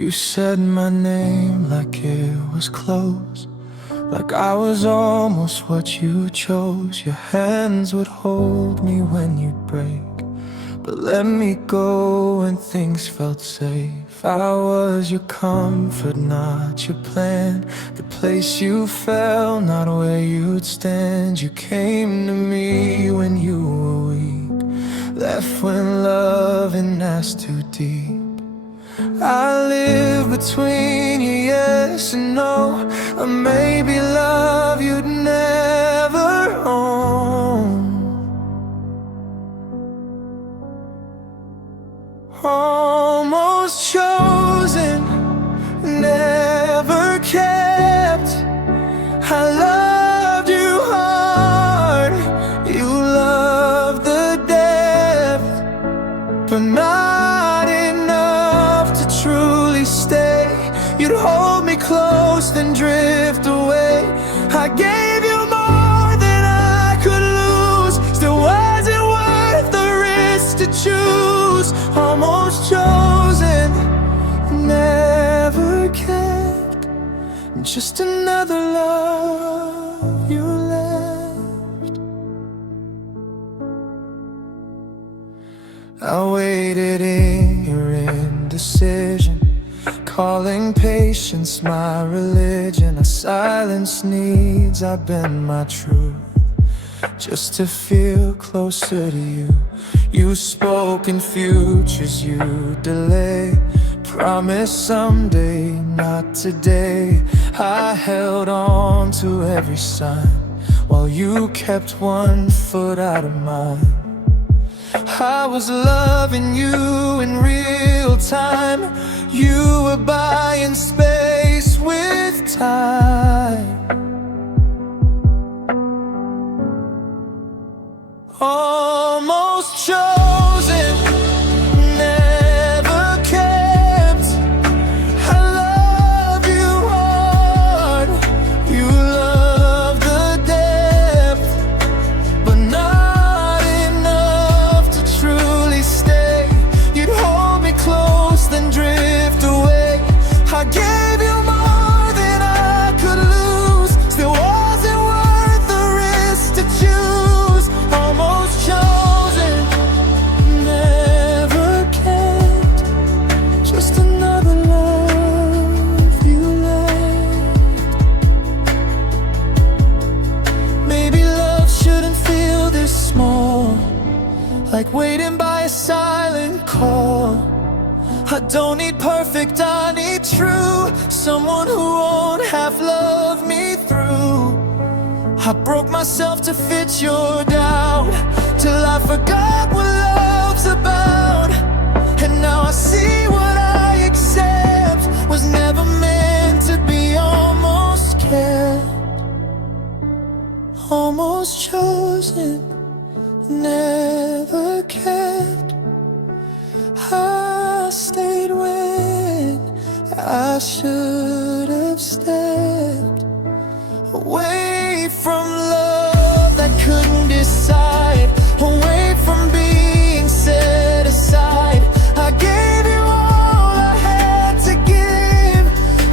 You said my name like it was close, like I was almost what you chose. Your hands would hold me when you'd break, but let me go when things felt safe. I was your comfort, not your plan, the place you fell, not where you'd stand. You came to me when you were weak, left when loving asked too deep. I live between you, yes and no, or maybe love you'd never own. Almost chosen, never kept. I loved you hard, you loved the depth, but not enough to truly stay. You'd hold me close, then drift away. I gave you more than I could lose, still wasn't worth the risk to choose. Almost chosen, never kept, just another love you left. I waited in your indecision, calling patience my religion. I silenced needs, I bend my truth, just to feel closer to you. You spoke in futures you delay, promise someday, not today. I held on to every sign, while you kept one foot out of mine. I was loving you in real time, you were buying space with time. Almost chosen, never kept. I love you hard, you love the depth, but not enough to truly stay. You'd hold me close, then drift away. I gave you more than I could lose, still wasn't worth the risk to choose. Almost chosen, never kept, just another love you left. Maybe love shouldn't feel this small, like waiting by a silent call. I don't need perfect, I need true, someone who won't half love me through. I broke myself to fit your doubt, till I forgot what love's about. And now I see what I accept was never meant to be. Almost kept, almost chosen, never kept. I stayed when I should have stepped away from love that couldn't decide, away from being set aside. I gave you all I had to give,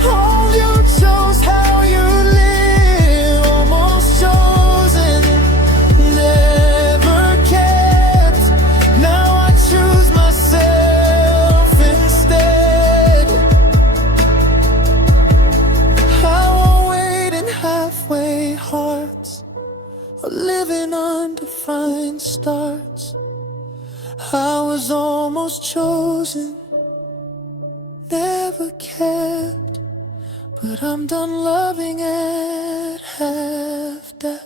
all you chose how you live. Almost chosen, never kept. Now I choose myself instead. I won't wait in halfway hearts, or living undefined starts. I was almost chosen, never kept, but I'm done loving at half-death.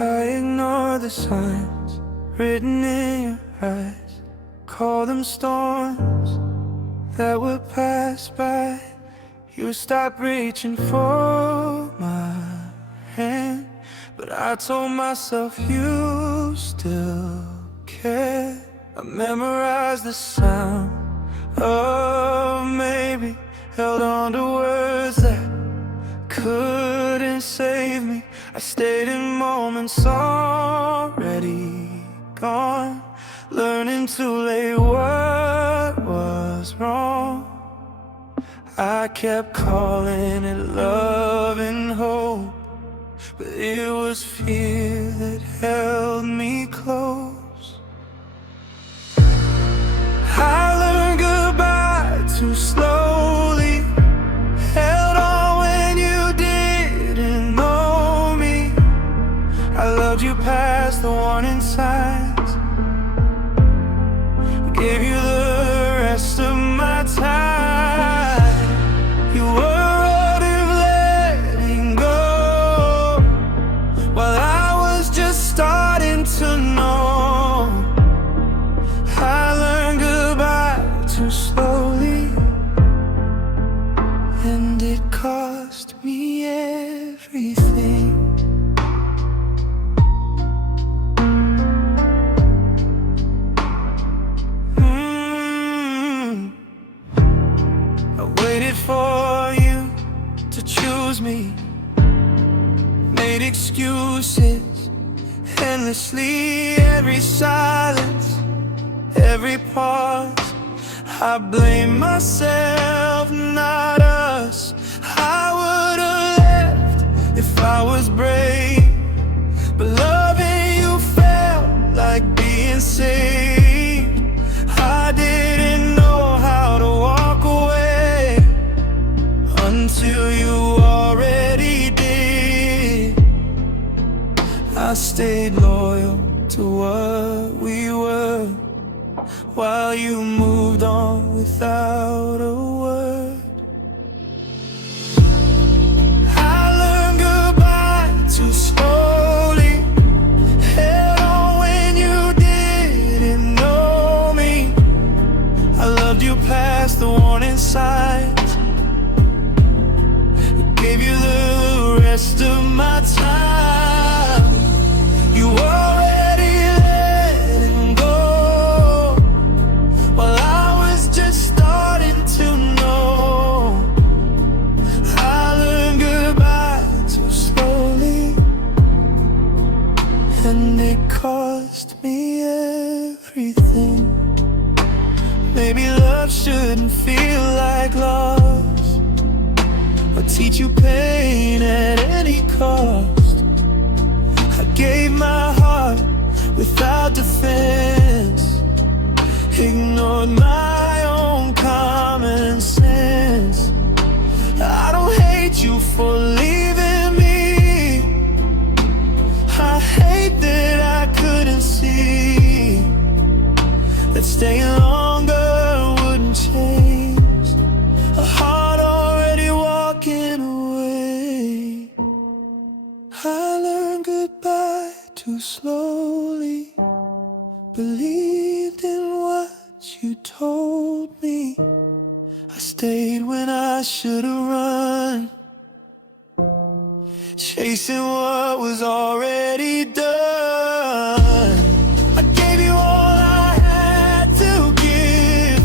I ignore the signs written in your eyes, call them storms that would pass by. You stop reaching for my but I told myself you still care. I memorized the sound of maybe, held on to words that couldn't save me. I stayed in moments already gone, learning too late what was wrong. I kept calling it love and hope, but it was fear that held me close. I learned goodbye too slowly, held on when you didn't know me. I loved you past the warning signs, gave you the rest of my time. You were out of letting go, while I was just starting to know. I learned goodbye too slowly, and it cost me everything. I waited for you to choose me, made excuses endlessly. Every silence, every pause, I blame myself, not us. I would've left if I was brave, but loving you felt like being saved. I didn't know how to walk away until you already did. I stayed loyal to what we were, while you moved on without a word. I learned goodbye too slowly, held on when you didn't know me. I loved you past the warning signs, gave you the rest of my time. You already letting go, while I was just starting to know. I learned goodbye too slowly, and it cost me everything. Maybe love shouldn't feel like loss, or teach you pain at any cost. I gave my heart without defense, ignored my own common sense. I don't hate you for leaving me, I hate that I couldn't see that staying longer wouldn't change a heart already walking away. I learned goodbye too slowly, believed in what you told me. I stayed when I should've run, chasing what was already done. I gave you all I had to give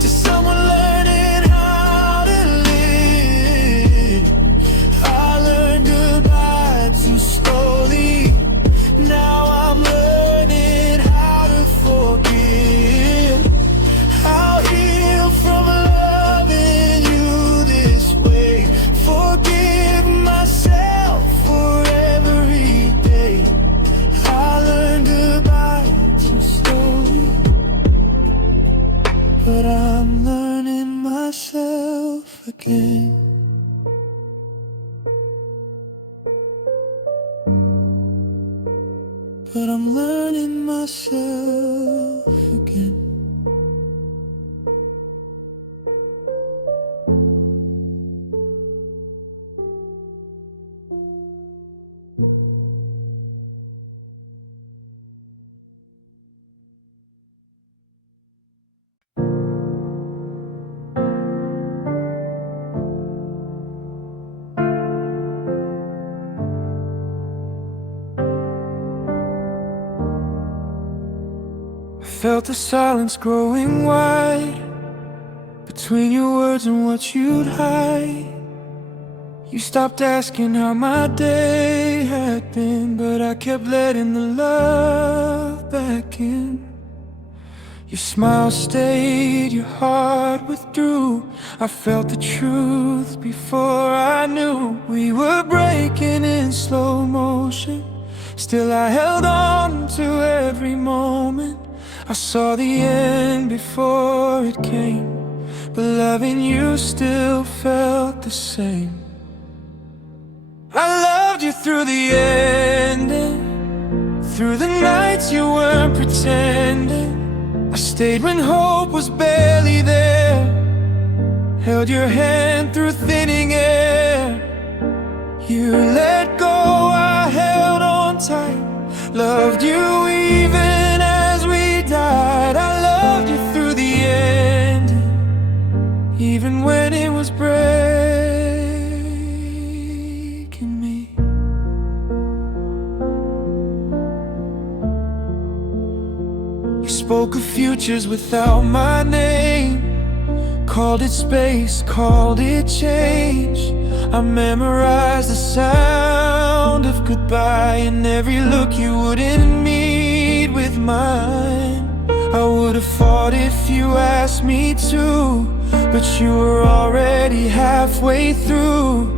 to someone learning how to live. I learned goodbye too slowly, now I'm learning how to forgive. I'll heal from loving you this way, forgive myself for every day. I learned goodbye too slowly, but I'm learning myself again. But I'm learning myself again. felt the silence growing wide between your words and what you'd hide. You stopped asking how my day had been, but I kept letting the love back in. Your smile stayed, your heart withdrew. I felt the truth before I knew. We were breaking in slow motion, still I held on to every moment. I saw the end before it came, but loving you still felt the same. I loved you through the ending, through the nights you weren't pretending. I stayed when hope was barely there, held your hand through thinning air. You let go, I held on tight, loved you even as we died. I loved you through the ending, even when it was breaking me. You spoke of futures without my name, called it space, called it change. I memorized the sound of goodbye, and every look you wouldn't meet with mine. I would have fought if you asked me to, but you were already halfway through.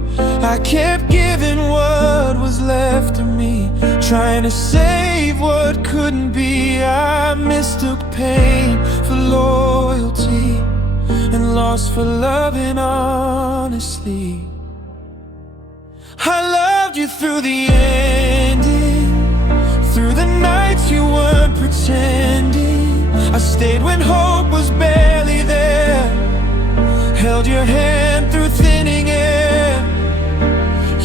I kept giving what was left of me, trying to save what couldn't be. I mistook pain for loyalty, and lost for loving honestly. I loved you through the ending, through the nights you weren't pretending. I stayed when hope was barely there, held your hand through thinning air.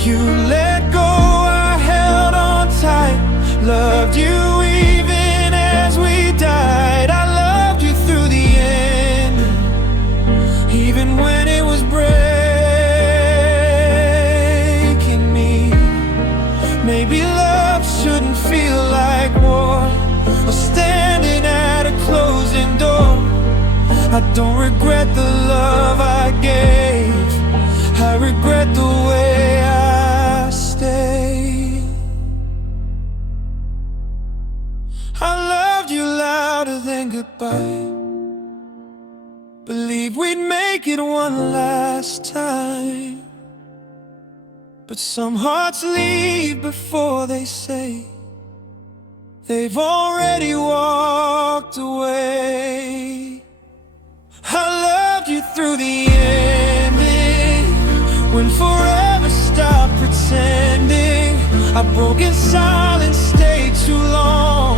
You let go, I held on tight, loved you even as we died. I loved you through the end, even when it was breaking me. Maybe love shouldn't feel like war, or standing at a closing door. I don't regret the love I gave, I regret the way I stayed. I loved you louder than goodbye, believe we'd make it one last time. But some hearts leave before they say they've already walked away. I loved you through the ending, when forever stopped pretending. I broke in silence, stayed too long,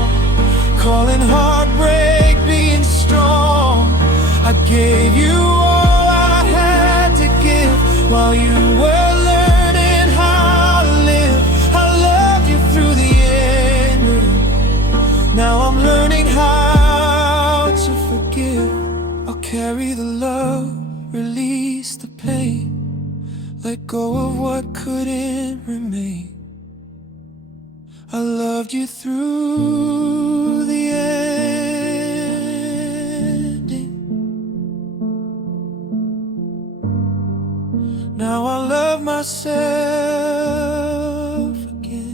calling heartbreak being strong. I gave you all I had to give, while you were learning how to live. I loved you through the ending, now I'm learning how to forgive. I'll carry the love, release the pain, let go of what couldn't remain. I loved you through the ending, now I love myself again.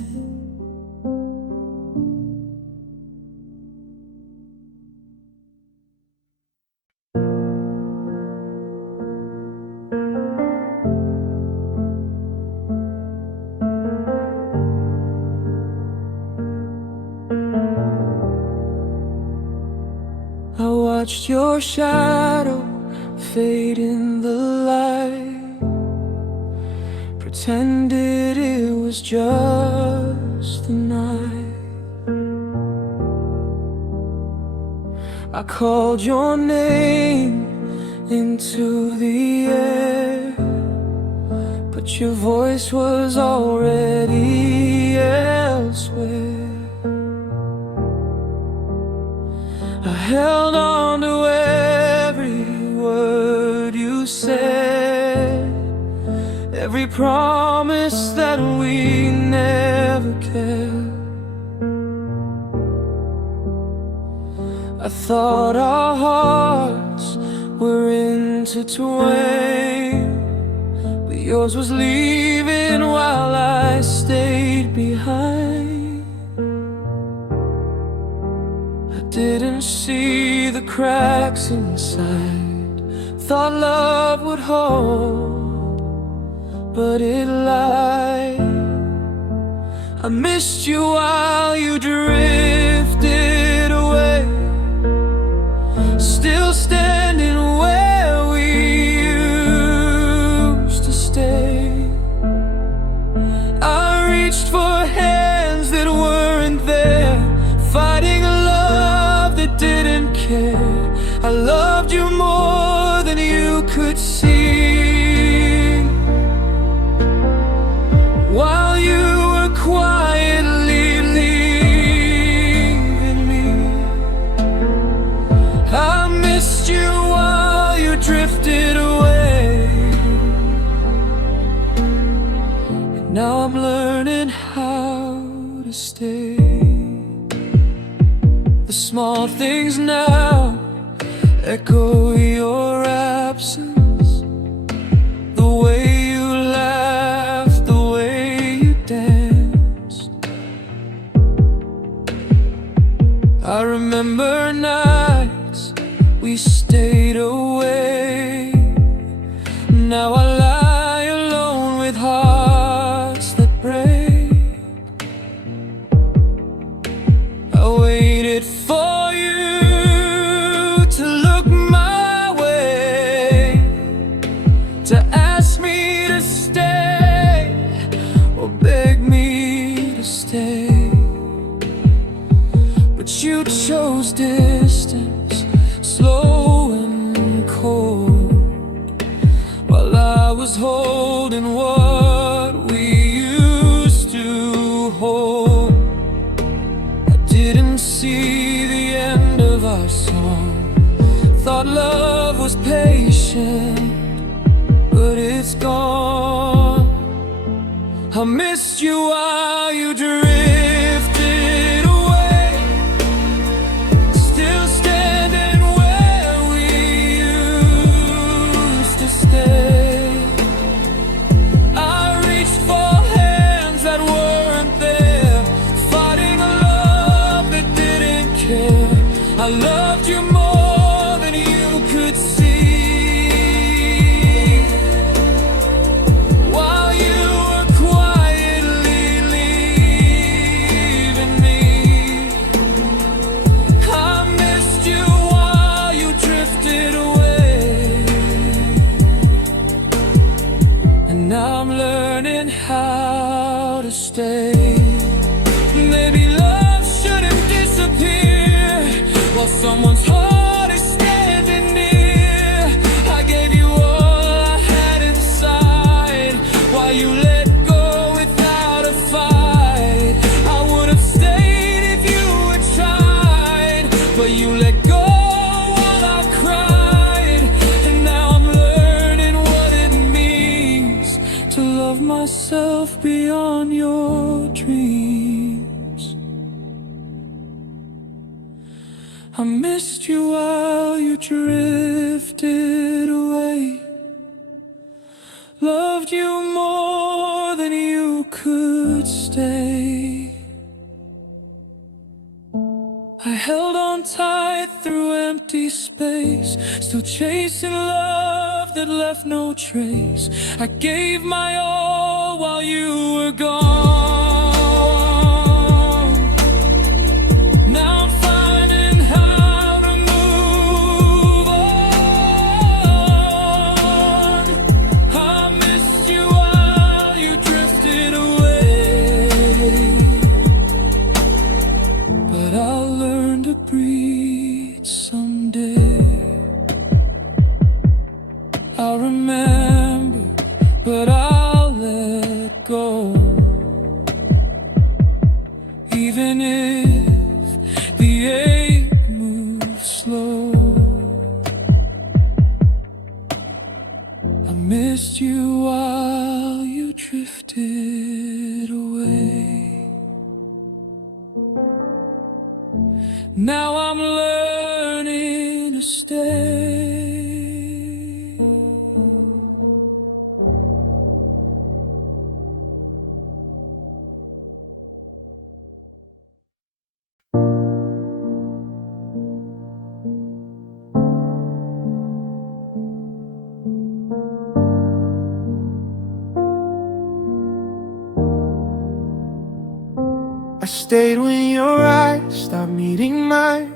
I watched your shadow fade in the light, pretended it was just the night. I called your name into the air, but your voice was already elsewhere. I held on to every word you said, every promise that we never kept. I thought our hearts were intertwined, but yours was leaving while I stayed behind. I didn't see the cracks inside, thought love would hold, but it lied. I missed you while you drifted away, still standing where we used to stay. I reached for hands that weren't there, fighting a love that didn't care. I loved you more than you could see, while you were quietly leaving me. I missed you while you drifted away, and now I'm learning how to stay. The small things now echo your absence, the way you laughed, the way you danced. I remember nights we stayed away. Now I lie alone with hearts that break. I waited for you to look my way, to ask me to stay or beg me to stay. But you chose distance, slow and cold, while I was holding what we used to hold. I didn't see the end of our song, thought love was patient, but it's gone. I missed you while you drifted away, still standing where we used to stay. I reached for hands that weren't there, fighting a love that didn't care. I loved you more than you could see, while you were quietly leaving me. I missed you while you drifted away, and now I'm learning how to stay. Maybe love shouldn't disappear while someone's heart is standing near. I gave you all I had inside, while you let go without a fight. I would have stayed if you had tried, but you let go while I cried. And now I'm learning what it means to love myself beyond your dreams. I missed you while you drifted away, loved you more than you could stay. I held on tight through empty space, still chasing love that left no trace. I gave my all while you were gone. Now I'm finding how to move on. I missed you while you drifted away, but I'll learn to breathe someday. I'll remember, but I'll let go, even if the ache moves slow. I missed you while you drifted away. Now I'm learning to stay. I stayed when your eyes stopped meeting mine.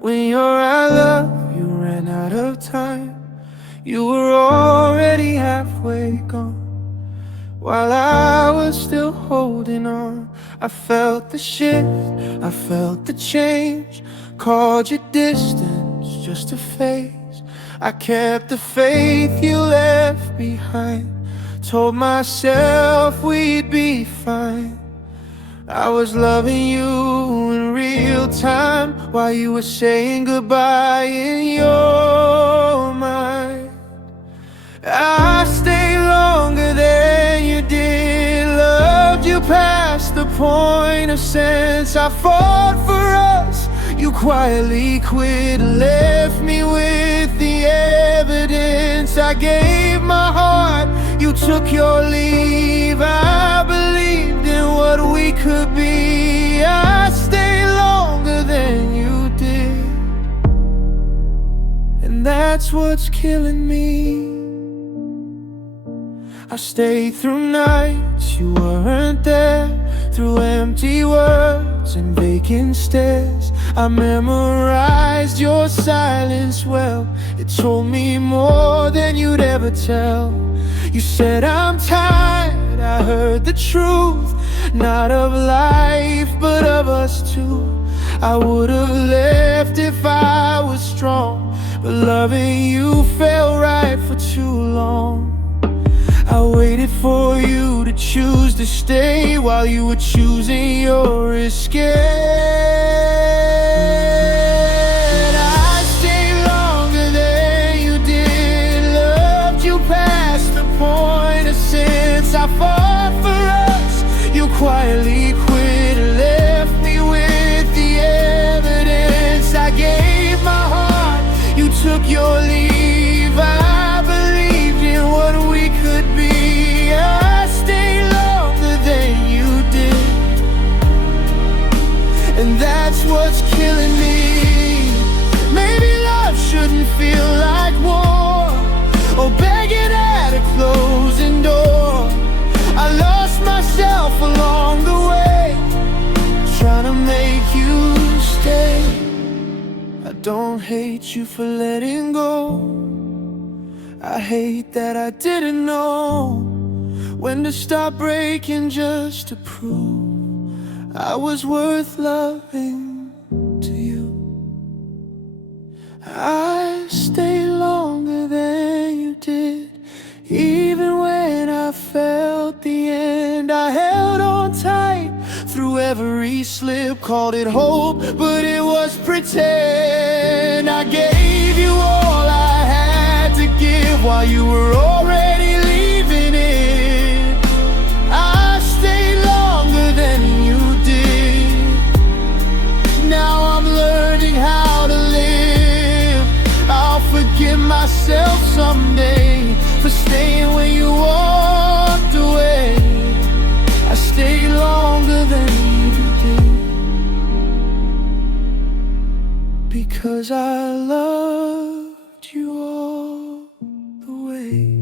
When your I love you ran out of time. You were already halfway gone, while I was still holding on. I felt the shift, I felt the change. Called you distance just a phase. I kept the faith you left behind. Told myself we'd be fine. I was loving you in real time while you were saying goodbye in your mind. I stayed longer than you did, loved you past the point of sense. I fought for us, you quietly quit, left me with the evidence. I gave my heart, you took your leave. I believed in what we could be. I stayed longer than you did, and that's what's killing me. I stayed through nights you weren't there, through empty words and vacant stares. I memorized your silence well. It told me more than you'd ever tell. You said I'm tired, I heard the truth, not of life but of us two. I would've left if I was strong, but loving you felt right for too long. I waited for you to choose to stay while you were choosing your escape. I stayed longer than you did, loved you past the point of sense. I fought for us, you quietly quit, left me with the evidence. I gave my heart, you took your leave. I believed in what we could be. I stayed longer than you did, and that's what's killing me. Maybe love shouldn't feel like war, or begging at a closing door. I lost myself along the way, trying to make you stay. I don't hate you for letting go, I hate that I didn't know when to stop breaking just to prove I was worth loving to you. I stayed longer than you did, even when I felt the end. I held on tight through every slip, called it hope, but it was pretend. I gave you all I had to give while you were already leaving it. I stayed longer than you did. Now I'm learning how to live. I'll forgive myself someday for staying when you walked away. I stayed longer than you did, because I loved you all the way.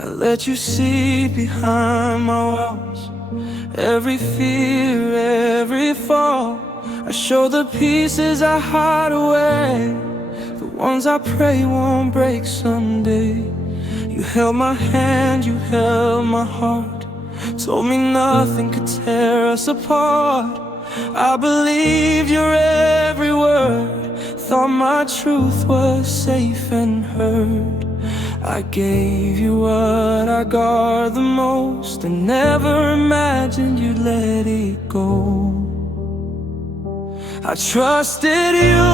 I let you see behind my walls, every fear, every fall. I show the pieces I hide away, the ones I pray won't break someday. You held my hand, you held my heart, Told me nothing could tear us apart. I believed your every word, thought my truth was safe and heard. I gave you what I guard the most, and never imagined you'd let it go. I trusted you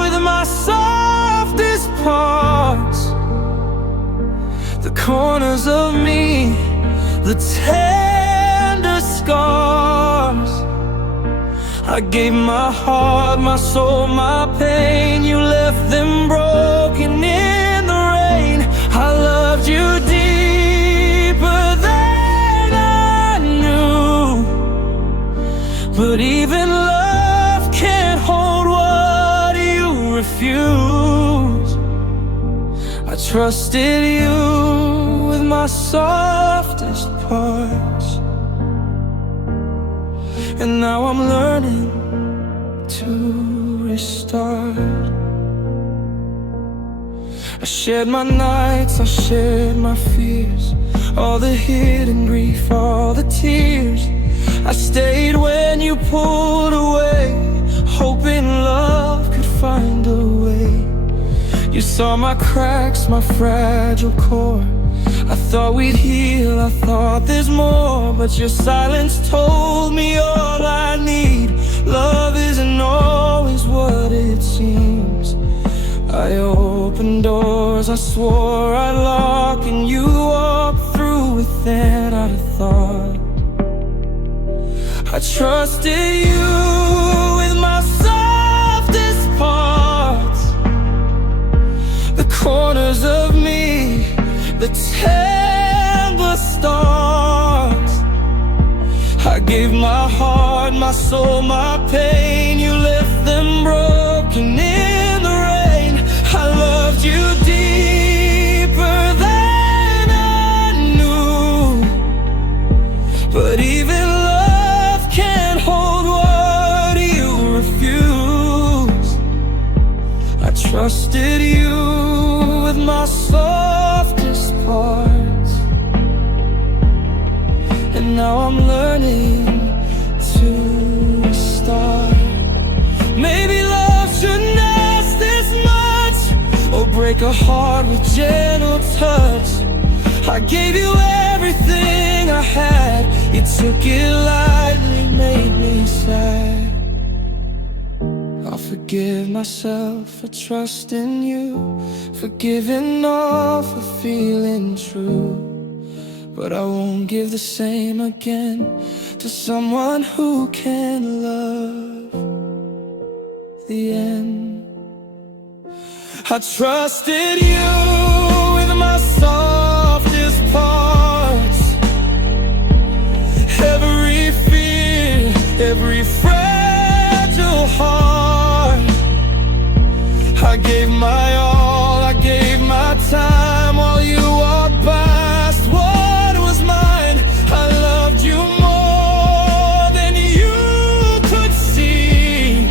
with my softest parts, the corners of me, the tender scars. I gave my heart, my soul, my pain. You left them broken in the rain. I loved you deeper than I knew, but even love can't hold what you refuse. I trusted you with my softest parts, and now I'm learning to restart. I shared my nights, I shared my fears, all the hidden grief, all the tears. I stayed when you pulled away, hoping love could find a way. You saw my cracks, my fragile core. I thought we'd heal, I thought there's more, but your silence told me all I need. Love isn't always what it seems. I opened doors I swore I'd lock, and you walked through within I thought. I trusted you with my softest parts, the corners of me, the tender stars. I gave my heart, my soul, my pain. You left them broken in the rain. I loved you deeper than I knew, but even love can't hold what you refuse. I trusted you with my softest parts, and now I'm learning to start. Maybe love shouldn't ask this much, or break a heart with gentle touch. I gave you everything I had, you took it lightly, made me sad. I'll forgive myself for trusting you, forgiving all for feeling true, but I won't give the same again to someone who can love the end. I trusted you with my softest parts, every fear, every fragile heart. I gave my all, I gave my time, while you walked past what was mine. I loved you more than you could see,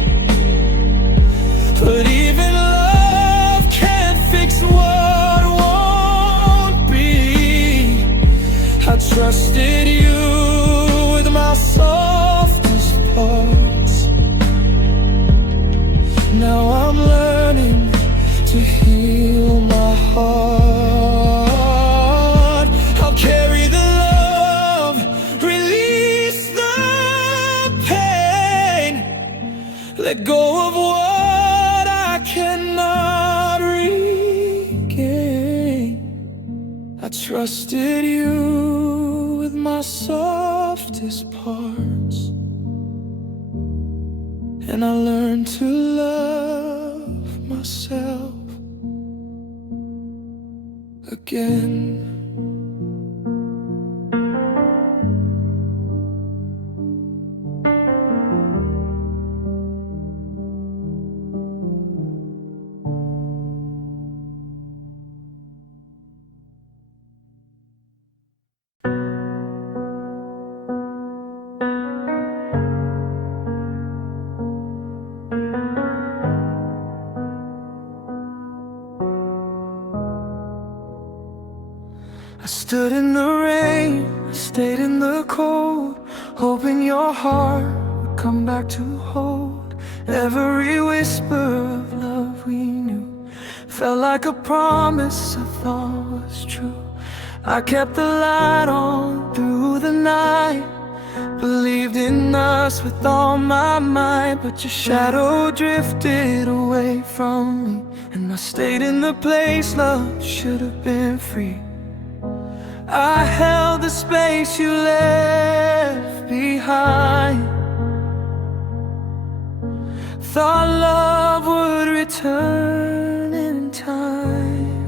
but even love can't fix what won't be. I trusted you with my softest parts. Now I'm learning to heal my heart. I'll carry the love, release the pain, let go of what I cannot regain. I trusted you with my softest parts, and I learned to love myself again. I stood in the rain, I stayed in the cold, hoping your heart would come back to hold. Every whisper of love we knew felt like a promise I thought was true. I kept the light on through the night, believed in us with all my might. But your shadow drifted away from me, and I stayed in the place love should have been free. I held the space you left behind, thought love would return in time.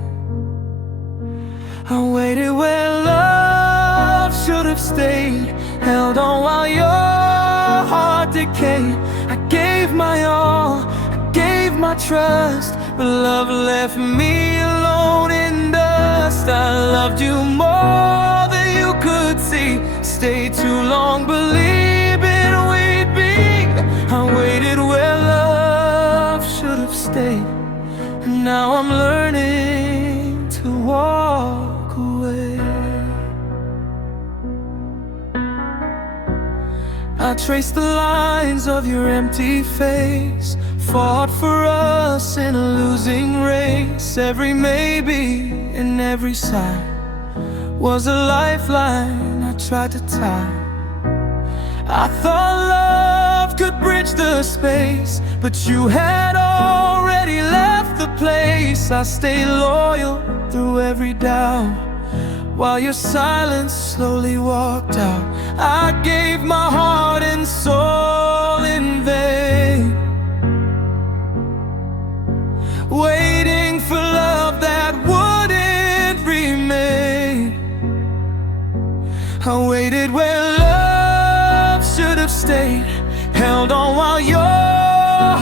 I waited where love should have stayed, held on while your heart decayed. I gave my all, I gave my trust, but love left me alone in dust. I loved you more than you could see, stayed too long believing we'd be. I waited where love should have stayed, and now I'm learning to walk away. I traced the lines of your empty face, fought for us in a losing race. Every maybe and every sigh was a lifeline I tried to tie. I thought love could bridge the space, but you had already left the place. I stayed loyal through every doubt, while your silence slowly walked out. I gave my heart and soul in vain, waiting for love that wouldn't remain. I waited where love should have stayed, held on while your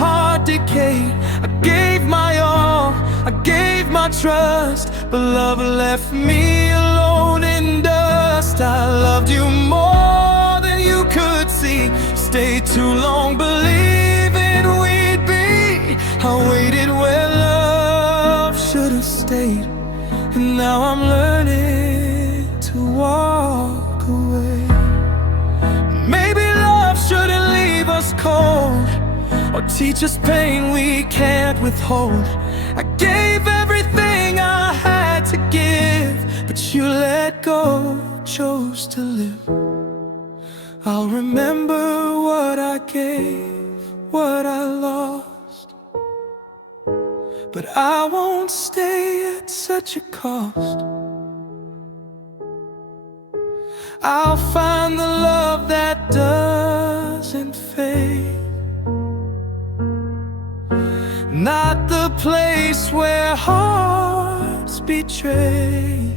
heart decayed. I gave my all, I gave my trust, but love left me alone in dust. I loved you more than you could see, stayed too long believing we'd be. I waited where love should have stayed, and now I'm learning to walk away. Maybe love shouldn't leave us cold, or teach us pain we can't withhold. I gave everything I had to give, but you let go, chose to live. I'll remember what I gave, what I lost, but I won't stay at such a cost. I'll find the love that doesn't fade, not the place where hearts betray.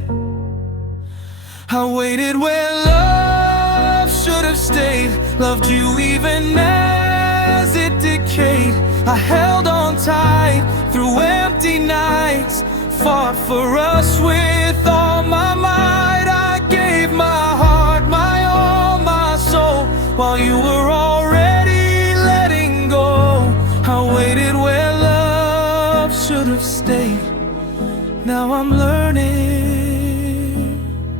I waited where love should have stayed, loved you even as it decayed. I held on tight through empty nights, fought for us with all my might. I gave my heart, my all, my soul, while you were already letting go. I waited where love should have stayed, now I'm learning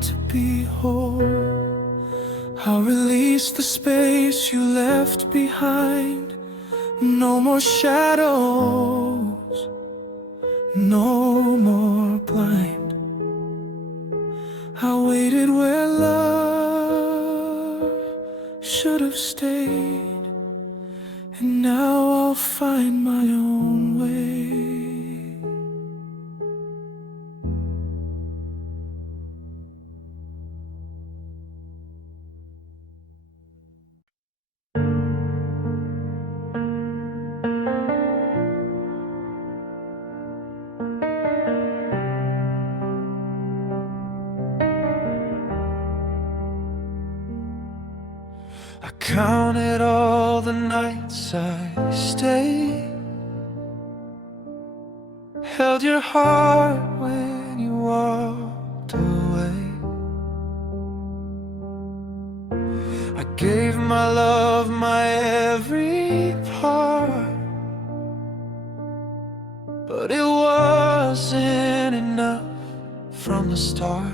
to be whole. I'll release the space you left behind. No more shadows, no more blind. I waited where love should have stayed, and now I'll find my own way. I counted all the nights I stayed, held your heart when you walked away. I gave my love, my every part, but it wasn't enough from the start.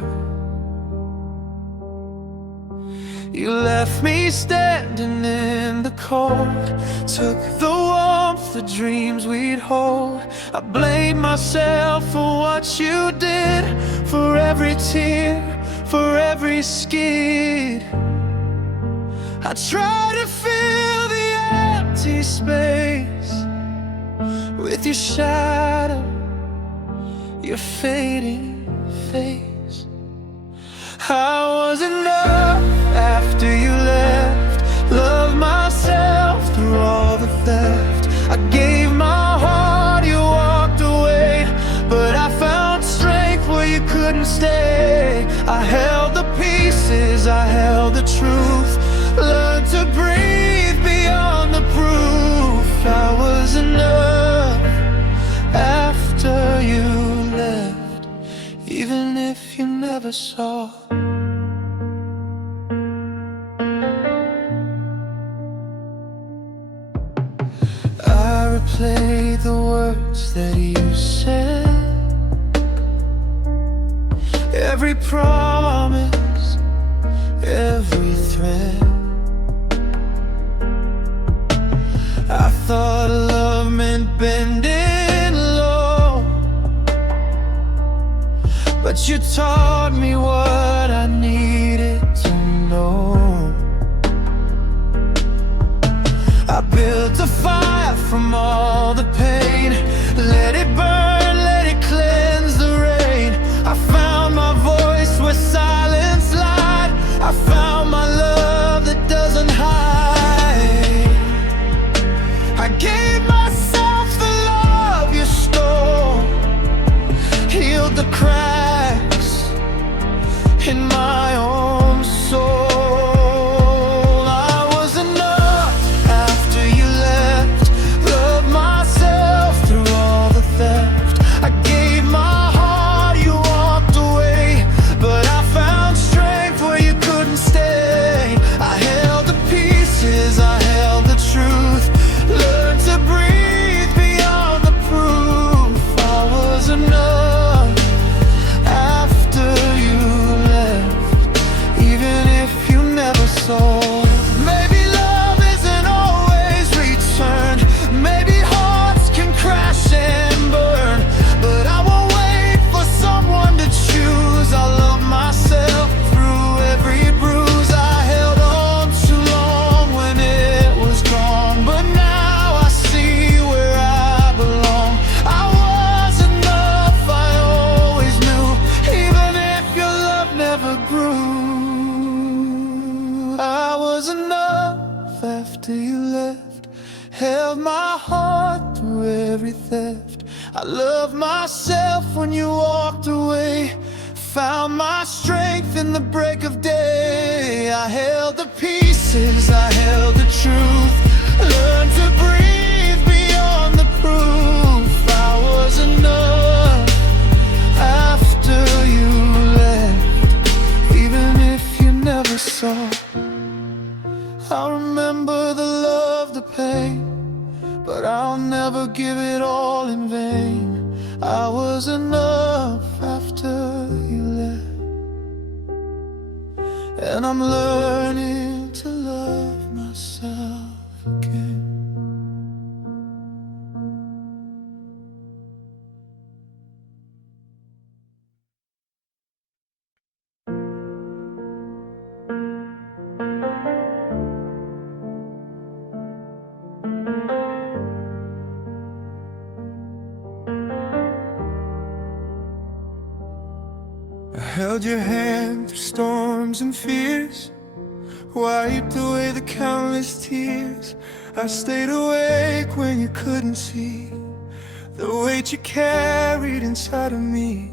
You left me standing in the cold, took the warmth, the dreams we'd hold. I blame myself for what you did, for every tear, for every skid. I try to fill the empty space with your shadow, your fading face. I was enough after you left, loved myself through all the theft. I gave my heart, you walked away, but I found strength where you couldn't stay. I held the pieces, I held the truth, learned to breathe beyond the proof. I was enough after you left, even if you never saw. I replay the words that you said, every promise, every thread. I thought love meant bending low, but you taught me what I needed to know. I built a fire from all the pain, let it burn, let it cleanse the rain. I found my voice where silence lied, I found my love that doesn't hide. I gave myself the love you stole, healed the cracks in my own soul. I was enough after you left, loved myself through all the theft. I gave my heart, you walked away, but I found strength where you couldn't stay. I held the pieces, I held the truth, learned to breathe beyond the proof. I was enough after you left, even if you never saw. Maybe love isn't always returned, maybe hearts can crash and burn, but I won't wait for someone to choose. I love myself through every bruise. I held on too long when it was gone, but now I see where I belong. I was enough, I always knew, even if your love never grew. I was enough after you left, held my heart through every theft. I loved myself when you walked away, found my strength in the break of day. I held the pieces, I held the truth, learned to breathe beyond the proof. I was enough after you left, even if you never saw. I remember the love, the pain, but I'll never give it all in vain. I was enough after you left, and I'm learning to love myself again. I held your hand through storms and fears, wiped away the countless tears. I stayed awake when you couldn't see the weight you carried inside of me.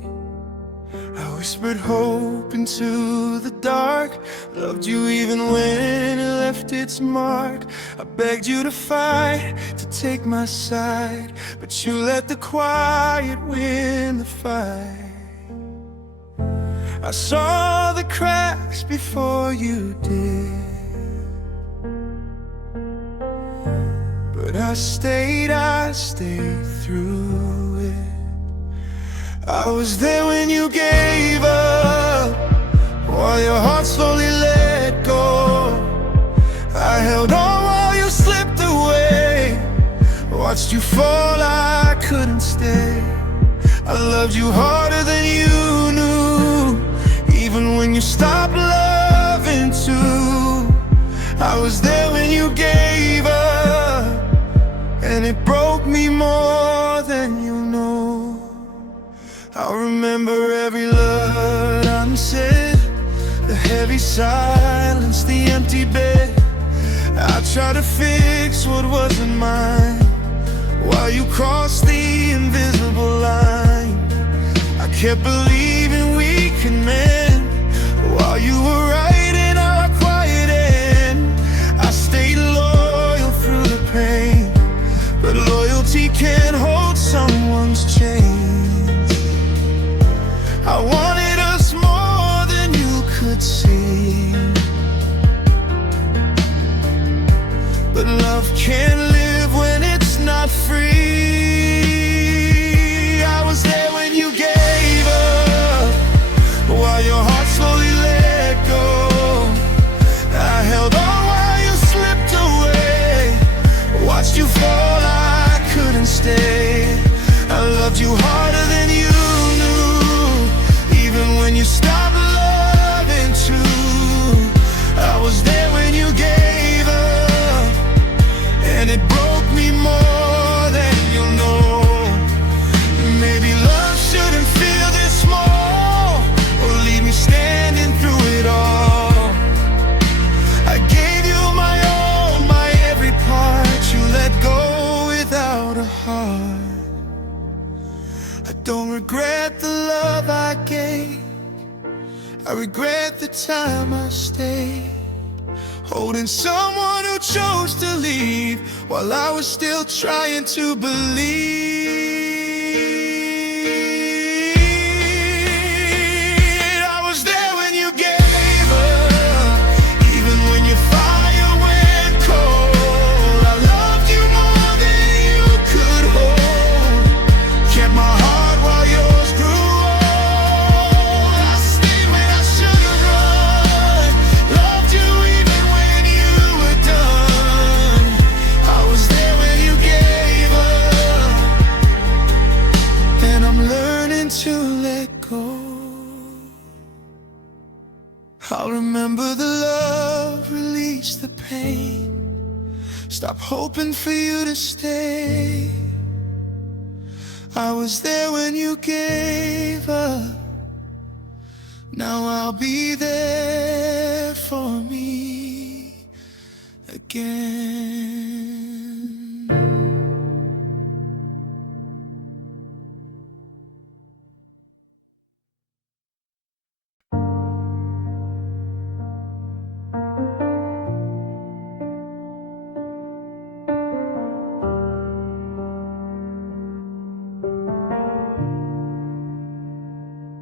I whispered hope into the dark, loved you even when it left its mark. I begged you to fight, to take my side, but you let the quiet win the fight. I saw the cracks before you did, but I stayed through it. I was there when you gave up, while your heart slowly let go. Watched you fall, I couldn't stay. I loved you harder than you knew. Even when you stopped loving too, I was there when you gave up, and it broke me more than you know. I'll remember every word unsaid, the heavy silence, the empty bed. I tried to fix what wasn't mine, while you crossed the invisible line. I kept believing we could mend, while you were writing our quiet end. I stayed loyal through the pain, but loyalty can't hold someone's chains. I wanted us more than you could see, but love can't live when it's not free. I was there when you gave up, while your heart slowly let go. I held on while you slipped away. Watched you fall, I couldn't stay. I loved you harder than you knew. Even when you stopped loving too, I was there when you gave up, and it broke me more than you know. Maybe love shouldn't feel this small, or leave me standing through it all. I gave you my all, my every part. You let go without a heart. I don't regret the love I gave, I regret the time I stayed, holding someone who chose to leave, while I was still trying to believe. I was there when you gave up, even when your fire went cold. I loved you more than you could hold, kept my heart while yours grew old. I stayed when I should have run, loved you even when you were done. I was there when you gave up, and I'm learning to let go. I'll remember the love, release the pain, stop hoping for you to stay. I was there when you gave up, now I'll be there for me again.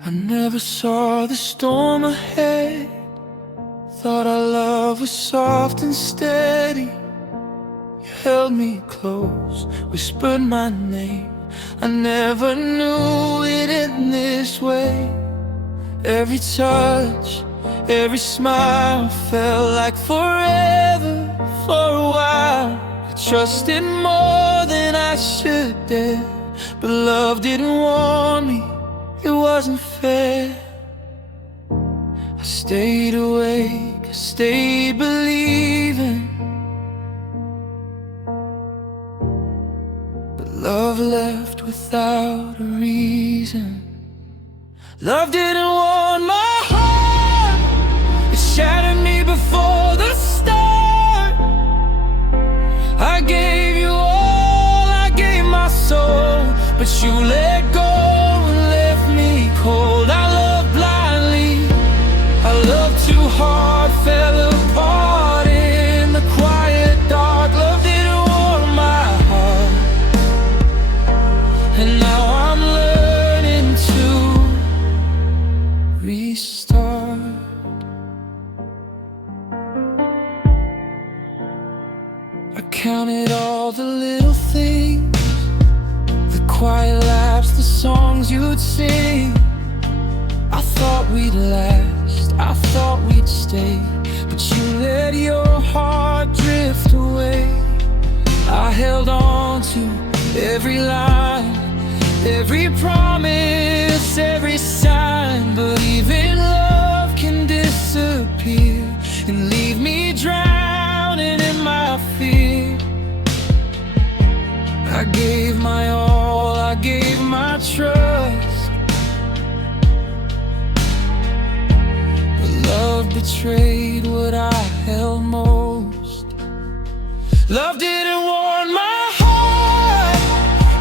I never saw the storm ahead, thought our love was soft and steady. You held me close, whispered my name. I never knew it'd end this way. Every touch, every smile felt like forever. For a while I trusted more than I should dare, but love didn't warn me it wasn't fair. I stayed awake, I stayed believing, but love left without a reason. Love didn't warn my heart, it shattered me before the start. I gave you all, I gave my soul, but you let go and left me cold. I loved blindly, I loved too hard, fell apart in the quiet dark. Love didn't warm my heart, and now I'm learning to restart. I counted all the little things, the quiet laughs, the songs you'd sing. I thought we'd last, I thought we'd stay, but you let your heart drift away. I held on to and leave me drowning in my fear. I gave my all, I gave my trust, but love betrayed what I held most. Love didn't warn my heart,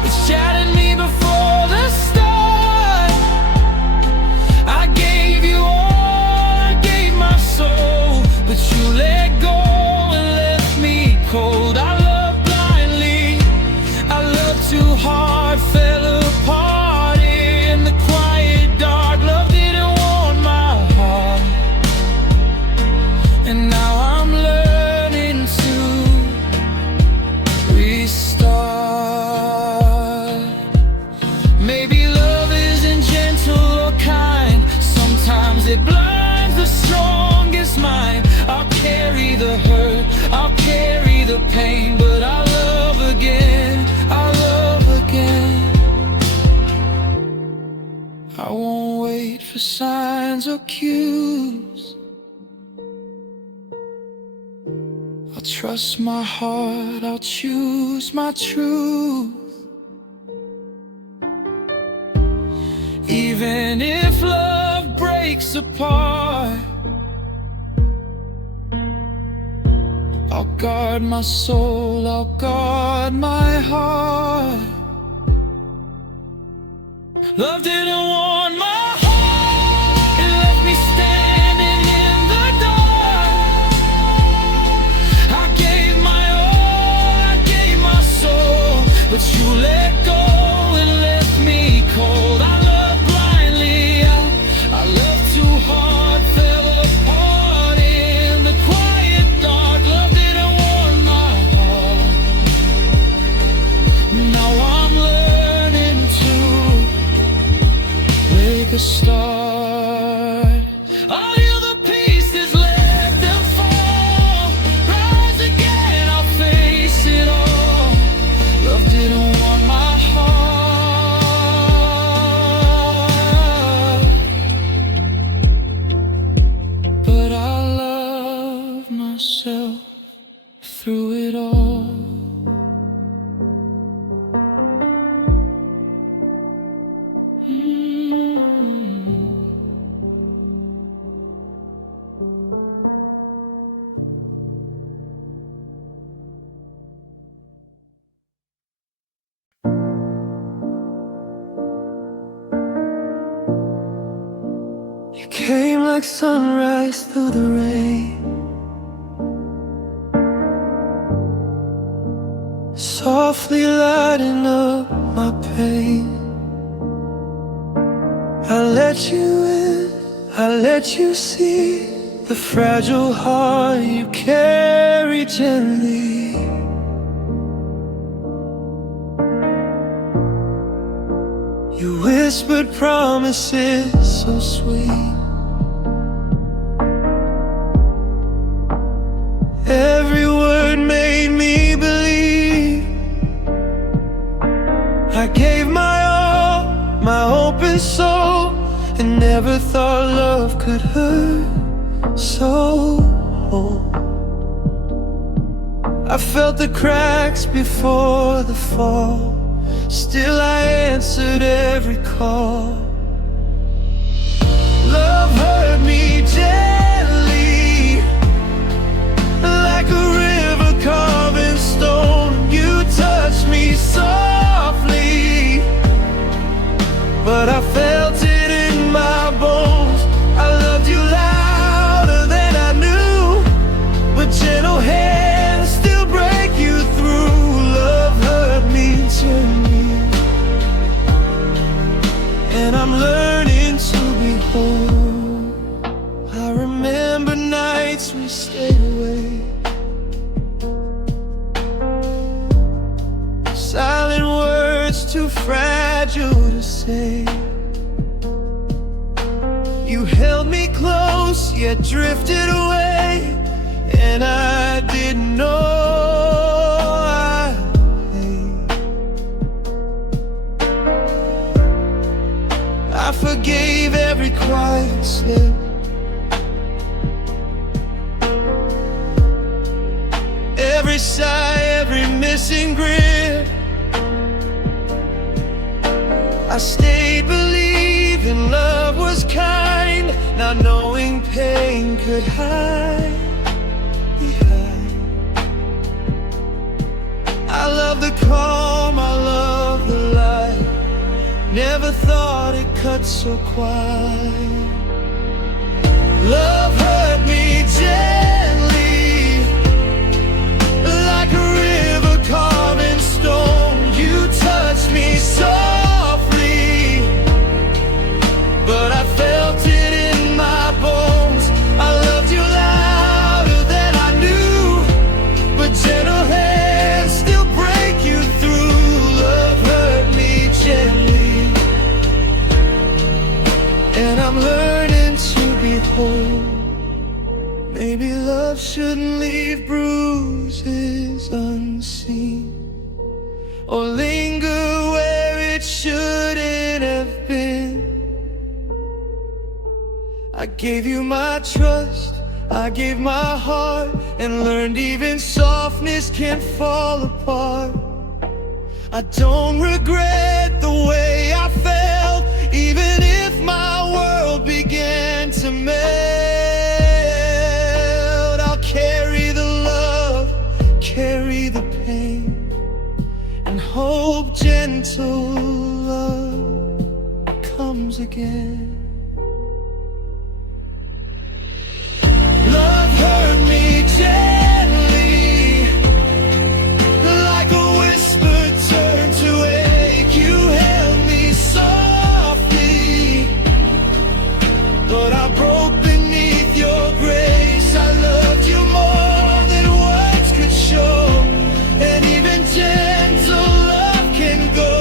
it shattered me before the start. I gave you all, I gave my soul, but you let go and left me cold. I loved blindly, I loved too hard, fell apart in the quiet dark. Love didn't warn my heart, and now I'm learning to restart. Maybe love isn't gentle or kind, sometimes it blinds the strongest mind. I'll carry the hurt, I'll carry the pain, but I'll love again, I'll love again. I won't wait for signs or cues, I'll trust my heart, I'll choose my truth. Even if love breaks apart, I'll guard my soul, I'll guard my heart. Love didn't warn my heart, it left me standing in the dark. I gave my all, I gave my soul, but you let go and left me cold. I loved blindly, I loved too hard, fell apart in the quiet dark. Love didn't warn my heart, now I'm learning to make a start. I'll heal the pieces, let them fall, rise again, I'll face it all. Love didn't warn my heart, but I love myself through it all. You came like sunrise through the rain, softly lighting up my pain. I let you in, I let you see the fragile heart you carry gently. You whispered promises so sweet, every word made me believe. I gave my all, my hope and soul, and never thought love could hurt so. I felt the cracks before the fall, still I answered every call. Love hurt me gently, like a river carving stone. You touched me softly, but I felt it in my bones. I loved you louder than I knew, but gentle hands still break you through. Love hurt me gently, and I'm learning to be whole. I remember nights we stayed awake, silent words too fragile to say. You held me close, yet drifted away, and I didn't know I'd pay. I forgave every quiet slip, sigh, every missing grip. I stayed believing love was kind, not knowing pain could hide behind. I love the calm, I love the light. Never thought it cut so quiet. Love hurt me gently, like a river carving stone. You touched me softly, but I felt it in my bones. I loved you louder than I knew, but gentle hands still break you through. Love hurt me gently, and I'm learning to be whole. Maybe love shouldn't leave bruises unseen, or linger where it shouldn't have been. I gave you my trust, I gave my heart, and learned even softness can fall apart. I don't regret the way I felt, even if my world began to melt. I'll carry the love, carry the pain, and hope gentle love comes again. Love hurt me gently, like a whisper turned to ache. You held me softly, but I broke beneath your grace. I loved you more than words could show, and even gentle love can go.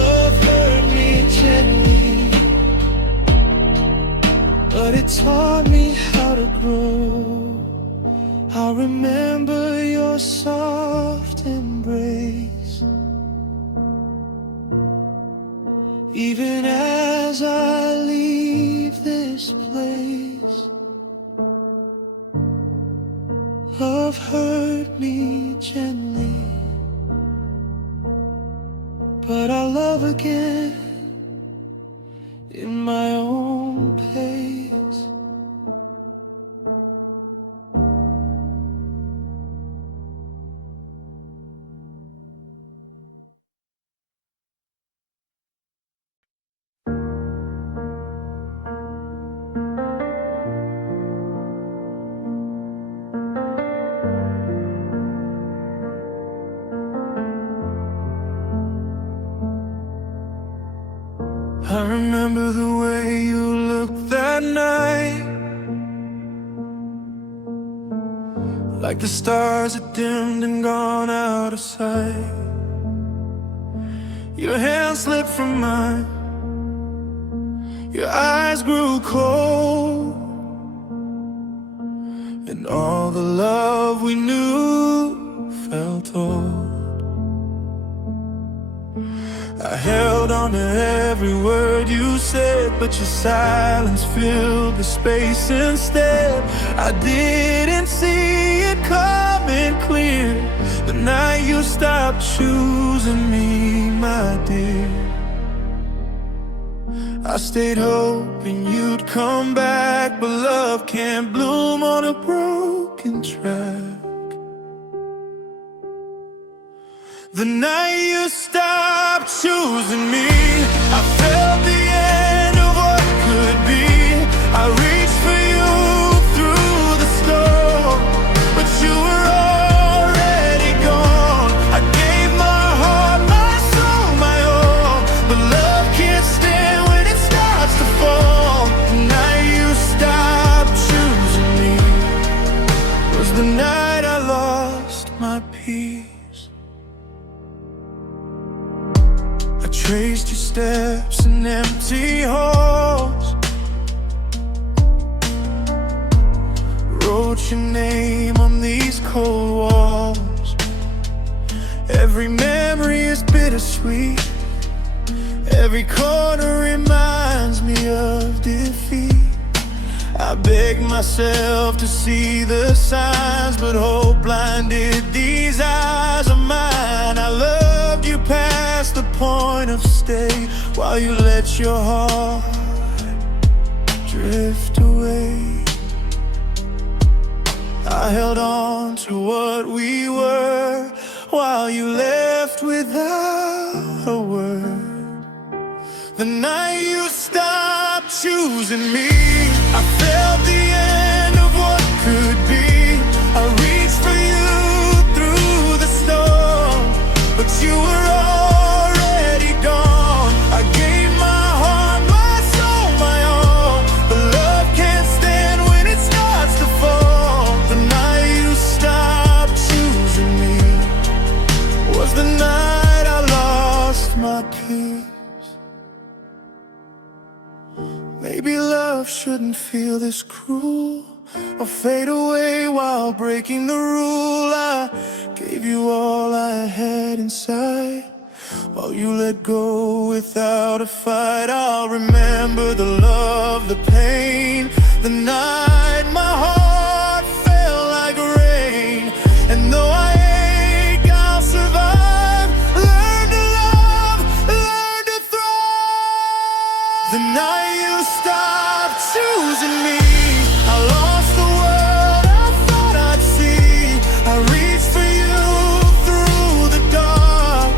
Love hurt me gently, but it taught me how to grow. I remember your soft embrace, even as I leave this place. Love hurt me gently, but I love again in my own pace. I remember the way you looked that night, like the stars had dimmed and gone out of sight. Your hand slipped from mine, your eyes grew cold, and all the love we knew felt old. I held on to every word you said, but your silence filled the space instead. I didn't see it coming clear, the night you stopped choosing me, my dear. I stayed hoping you'd come back, but love can't bloom on a broken track. The night you stopped choosing me, I felt the end of what could be. I reached for you through the storm, but you were already gone. I gave my heart, my soul, my all, but love can't stand when it starts to fall. The night you stopped choosing me was the night I lost my peace. Traced your steps in empty halls, wrote your name on these cold walls. Every memory is bittersweet, every corner reminds me of defeat. I've begged myself to see the signs, but hope blinded these eyes of mine. I loved you past the point of stay, while you let your heart drift away. I held on to what we were, while you left without a word. The night you stopped choosing me, I felt the end of what could be. I reached for you through the storm, but you were already gone. I gave my heart, my soul, my all, but love can't stand when it starts to fall. The night you stopped choosing me was the night I lost my peace. Maybe love shouldn't feel this cruel, or fade away while breaking the rule. I gave you all I had inside, while you let go without a fight. I'll remember the love, the pain, the night my heart fell like rain. And though I ache, I'll survive. Learn to love, learn to thrive. The night you stopped choosing me, I lost the world I thought I'd see. I reached for you through the dark,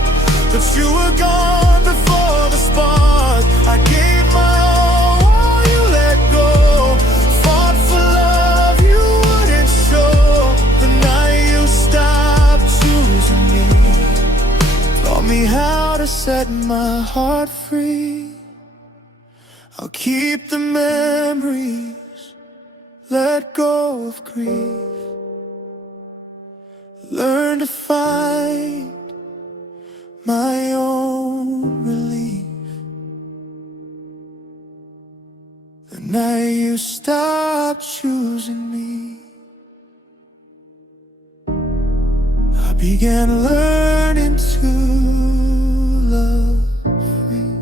but you were gone before the spark. I gave my all while you let go, fought for love you wouldn't show. The night you stopped choosing me taught me how to set my heart free. I'll keep the memories, let go of grief, learn to find my own relief. The night you stopped choosing me, I began learning to love free.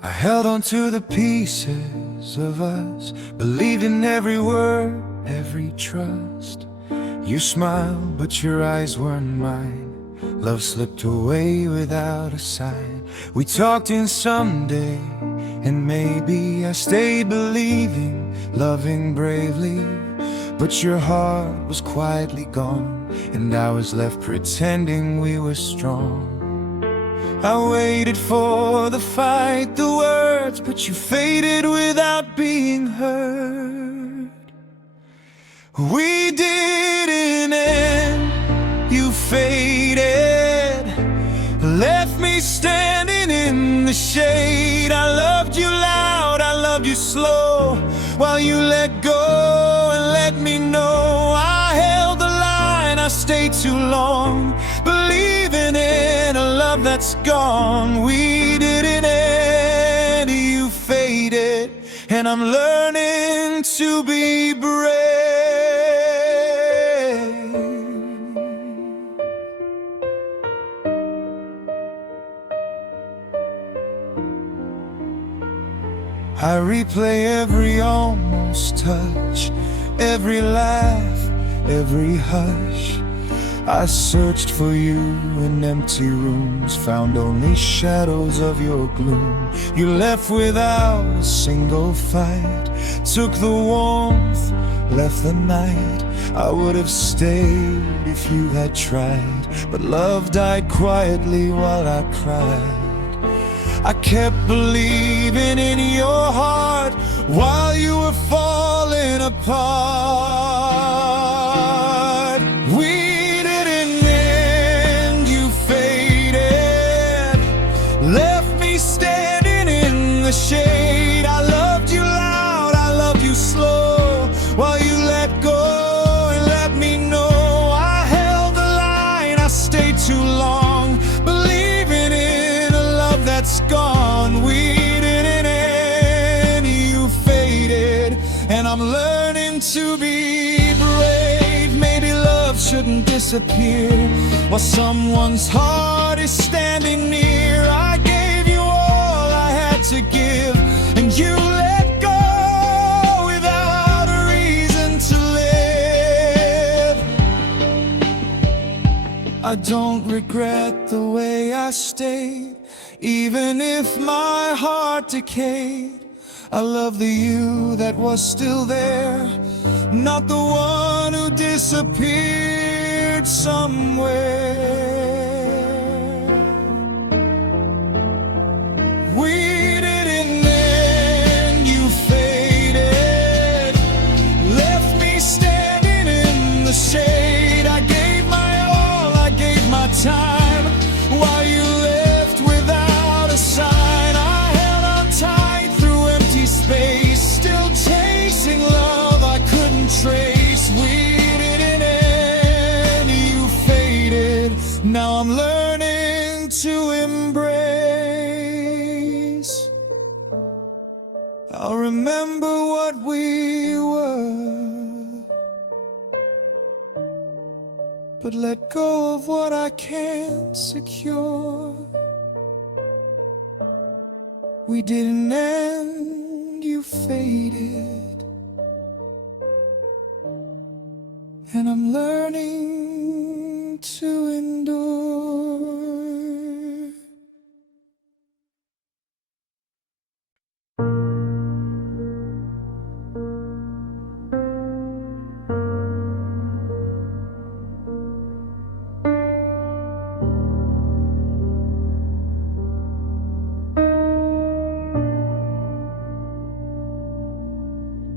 I held on to the pieces of us, believed in every word, every trust. You smiled, but your eyes weren't mine. Love slipped away without a sign. We talked in someday, and maybe I stayed believing, loving bravely. But your heart was quietly gone, and I was left pretending we were strong. I waited for the fight, the words, but you faded without being heard. We didn't end, you faded, left me standing in the shade. I loved you loud, I loved you slow, while you let go and let me know. I held the line, I stayed too long, believing in a love that's gone. We didn't end, you faded, and I'm learning to be brave. I replay every almost touch, every laugh, every hush. I searched for you in empty rooms, found only shadows of your gloom. You left without a single fight, took the warmth, left the night. I would have stayed if you had tried, but love died quietly while I cried. I kept believing in your heart while you were falling apart. We didn't end, you faded, left me standing in the shade. I loved you loud, I loved you slow, while you let go and let me know. I held the line, I stayed too long, believing in a love that's gone. We didn't end. I'm learning to be brave. Maybe love shouldn't disappear while someone's heart is standing near. I gave you all I had to give, and you let go without a reason to live. I don't regret the way I stayed, even if my heart decayed. I love the you that was still there, not the one who disappeared somewhere. We didn't end, you faded, left me standing in the shade. I gave my all, I gave my time, while you left without a sign. I held on tight through empty space, still chasing love I couldn't trace. We didn't end, you faded, now I'm learning to embrace. I'll remember what we were, but let go of what I can't secure. We didn't end, you faded, and I'm learning to endure.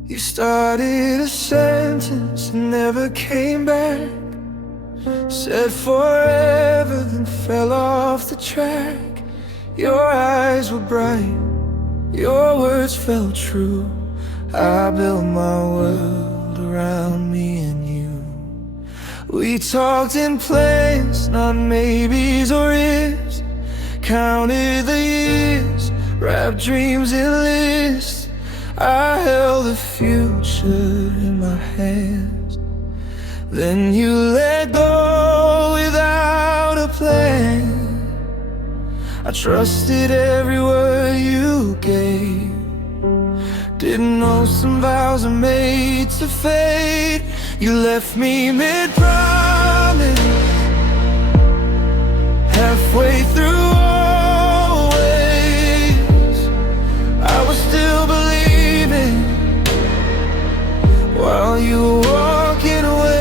You started a sentence and never came back, said forever, then fell off the track. Your eyes were bright, your words felt true. I built my world around me and you. We talked in plans, not maybes or ifs, counted the years, wrapped dreams in lists. I held the future in my hands, then you let go without a plan. I trusted every word you gave, didn't know some vows are made to fade. You left me mid-promise, halfway through always. I was still believing while you were walking away.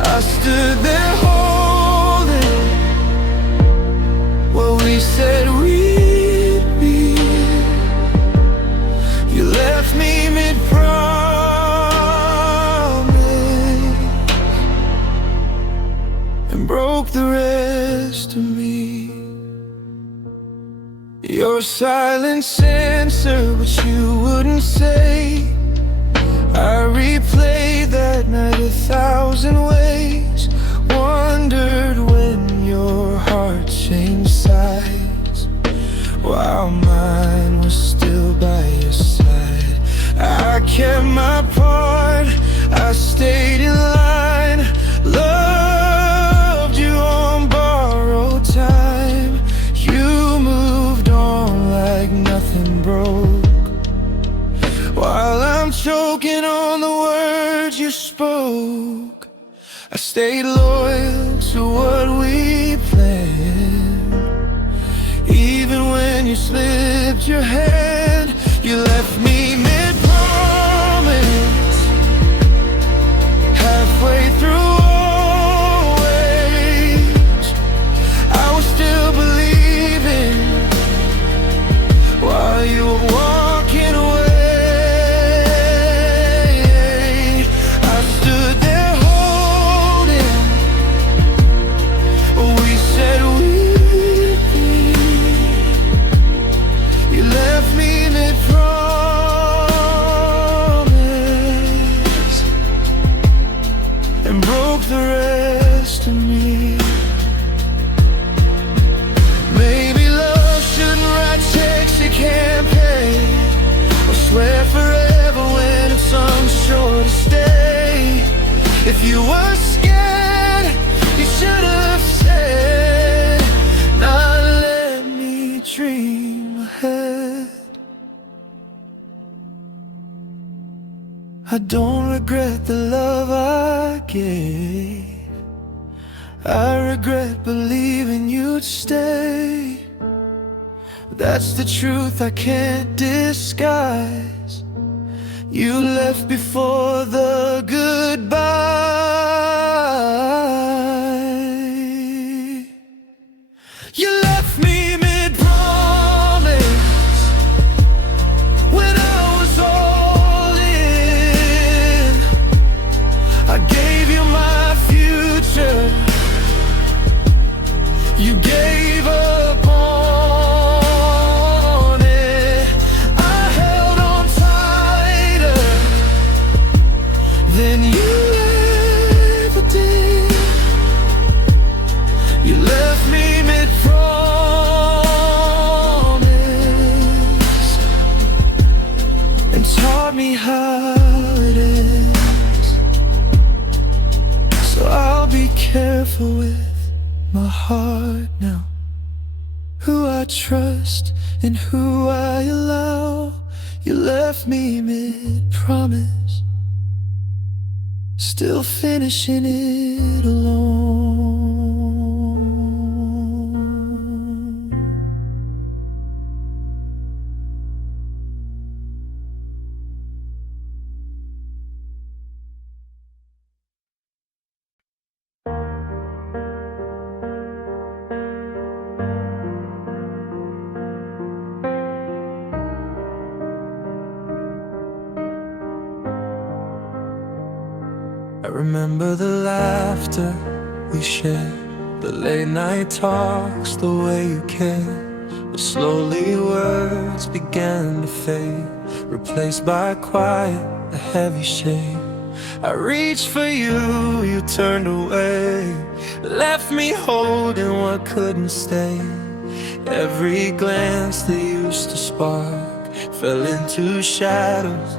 I stood there holding what we said we'd be. You left me mid-promise and broke the rest of me. Your silence answered what you wouldn't say. I replayed that night 1,000 ways, wondered when your heart changed sides, while mine was still by your side. I kept my part, I stayed in line, loved you on borrowed time. You moved on like nothing broke, while I'm choking on the words you spoke. I stayed loyal to what we planned, even when you slipped your hand. You left me mid-promise, halfway through always. I was still believing while you were walking away. I stood there holding what we said we'd be. You left me mid-promise If you were scared, you should have said, now let me dream ahead. I don't regret the love I gave. I regret believing you'd stay. That's the truth I can't disguise. You left before the goodbye. You left me mid-promise when I was all in. I gave you my future, you gave up on it. I held on tighter than you ever did. You left me mid-promise and taught me how it is. So I'll be careful with my heart now, who I trust and who I allow. You left me mid-promise, still finishing it alone. I remember the laughter we shared, the late night talks, the way you cared. But slowly words began to fade, replaced by quiet, a heavy shade. I reached for you, you turned away, left me holding what couldn't stay. Every glance that used to spark fell into shadows,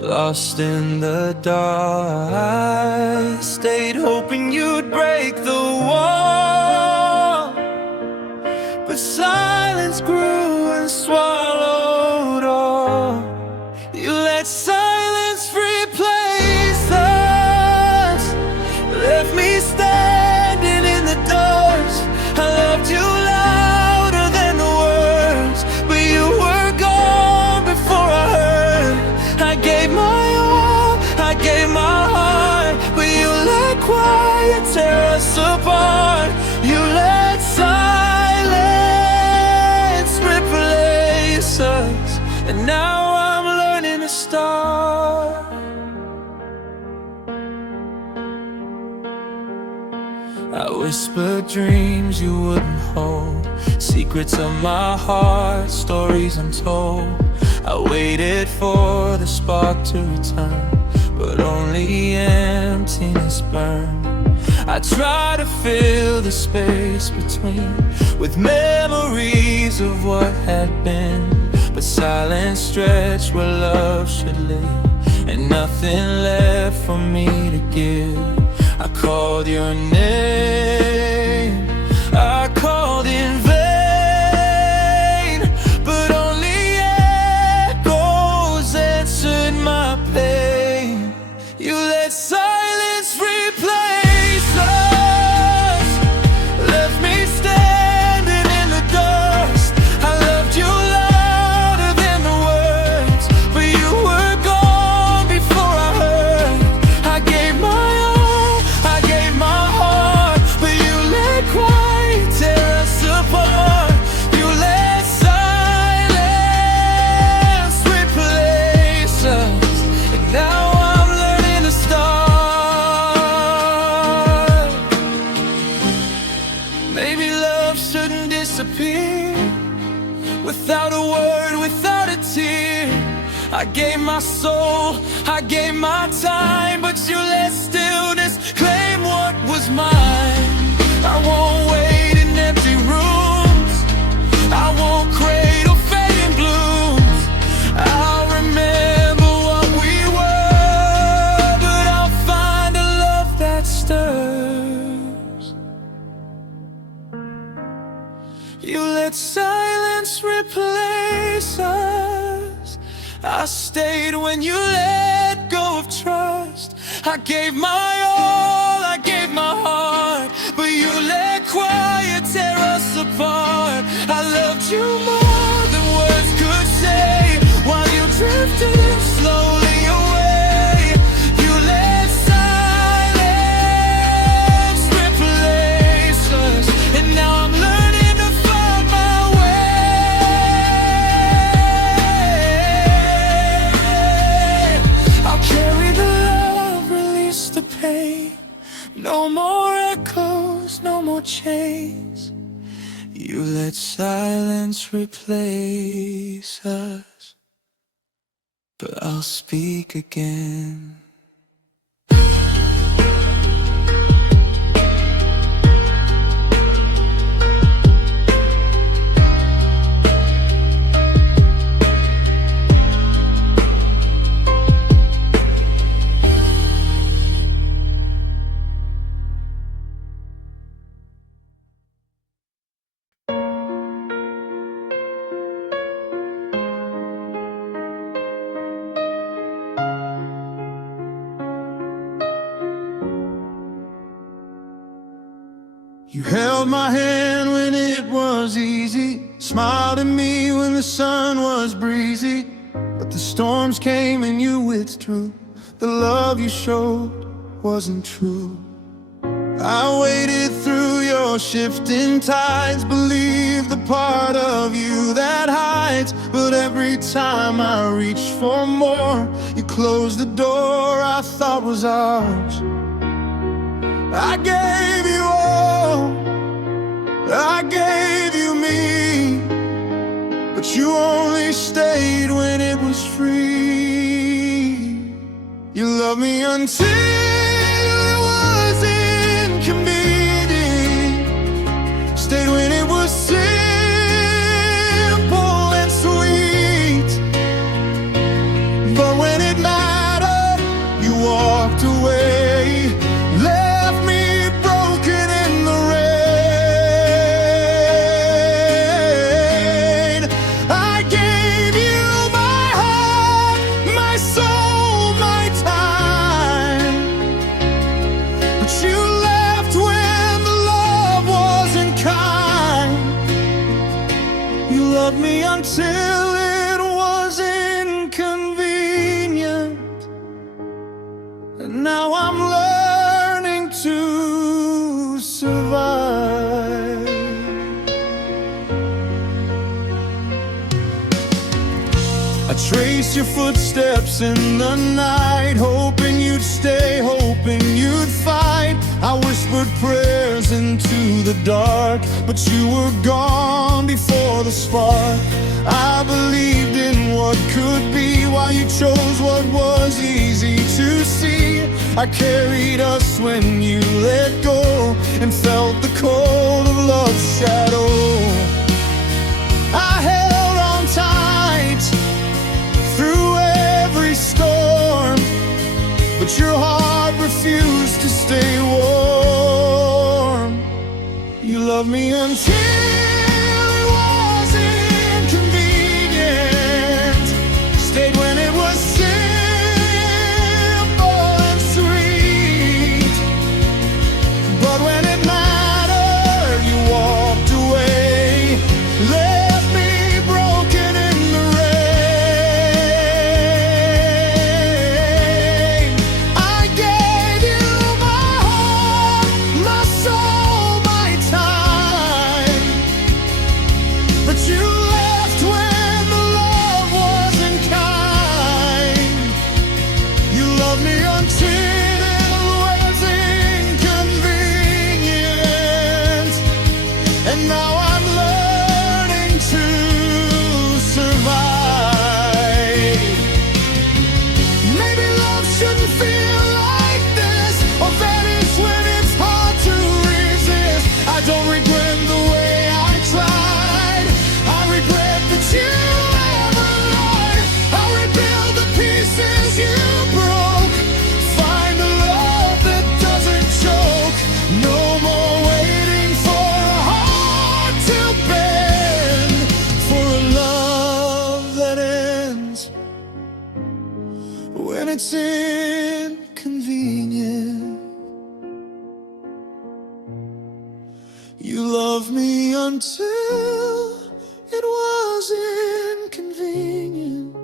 lost in the dark. I stayed hoping you'd break the wall, but silence grew and swallowed all. You let silence replace us, left me standing in the dust. I loved you louder than the words, but you were gone before I heard. I gave my all, I gave my heart, but you let quiet tear us apart. You let silence replace us, and now I'm learning to start. I whispered dreams you wouldn't hold, secrets of my heart, stories untold. I waited for the spark to return, but only emptiness burned. I tried to fill the space between with memories of what had been, but silence stretched where love should live, and nothing left for me to give. I called your name, I called in vain, but only echoes answered my pain. You let silence replace us, left me standing in the dust. I loved you louder than the words, but you were gone before I heard. I gave my all, I gave my heart, but you let quiet tear us apart. You let silence replace us, and now I'm learning to start. Maybe love shouldn't disappear without a word, without a tear. I gave my soul, I gave my time, but you let stillness claim what was mine. I won't wait in empty rooms, I won't cradle fading blooms. I'll remember what we were, but I'll find a love I stayed when you let go of trust. I gave my all, I gave my heart, but you let quiet tear us apart. I loved you more than words could say, while you drifted slowly away. You let silence replace us, and now I'm learning to find my way. I'll carry the love, release the pain. No more echoes, no more chains. You let silence replace us, but I'll speak again. You held my hand when it was easy, smiled at me when the sun was breezy. But the storms came and you withdrew. The love you showed wasn't true. I waded through your shifting tides, believed the part of you that hides. But every time I reached for more, you closed the door I thought was ours. I gave you all, I gave you me, but you only stayed when it was free. You loved me until it was inconvenient, stayed when it was simple and sweet. But when it mattered, you walked away. Loved me until it was inconvenient, and now I'm learning to survive. I traced your footsteps in the night, hoping you'd stay, hoping you'd fight. I whispered prayers into the dark, but you were gone before the spark. I believed in what could be, while you chose what was easy to see. I carried us when you let go, and felt the cold of love's shadow. I held on tight through every storm, but your heart refused to stay warm. You loved me until it was inconvenient, stayed when it was simple and sweet. But when it mattered, you walked away, left me broken in the rain. I gave you my heart, my soul, my time, it's inconvenient. You love me until it was inconvenient.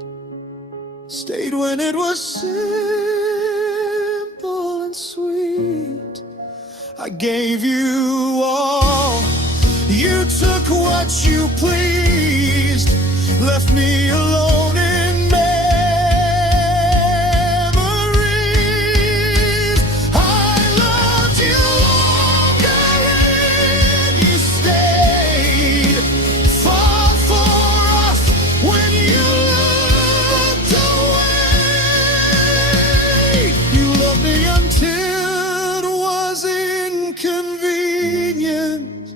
Stayed when it was simple and sweet. I gave you all, you took what you pleased, left me alone in memories. I loved you longer and you stayed. Fought for us when you looked away. You loved me until it was inconvenient.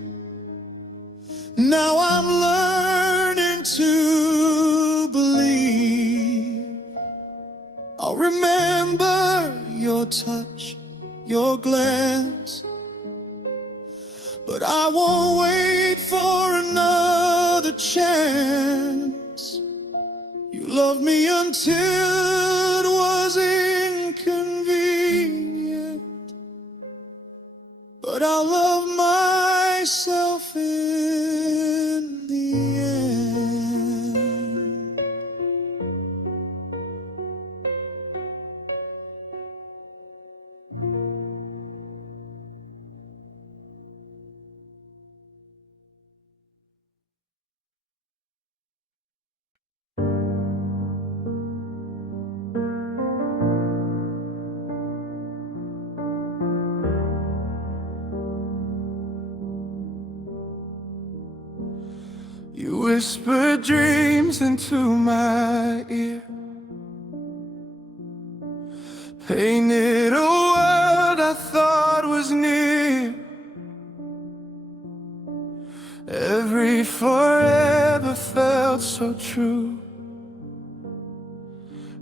Now I'm learning to believe. I'll remember your touch, your glance, but I won't wait for another chance. You loved me until it was inconvenient, but I'll love myself in the end. You whispered dreams into my ear, painted a world I thought was near. Every forever felt so true.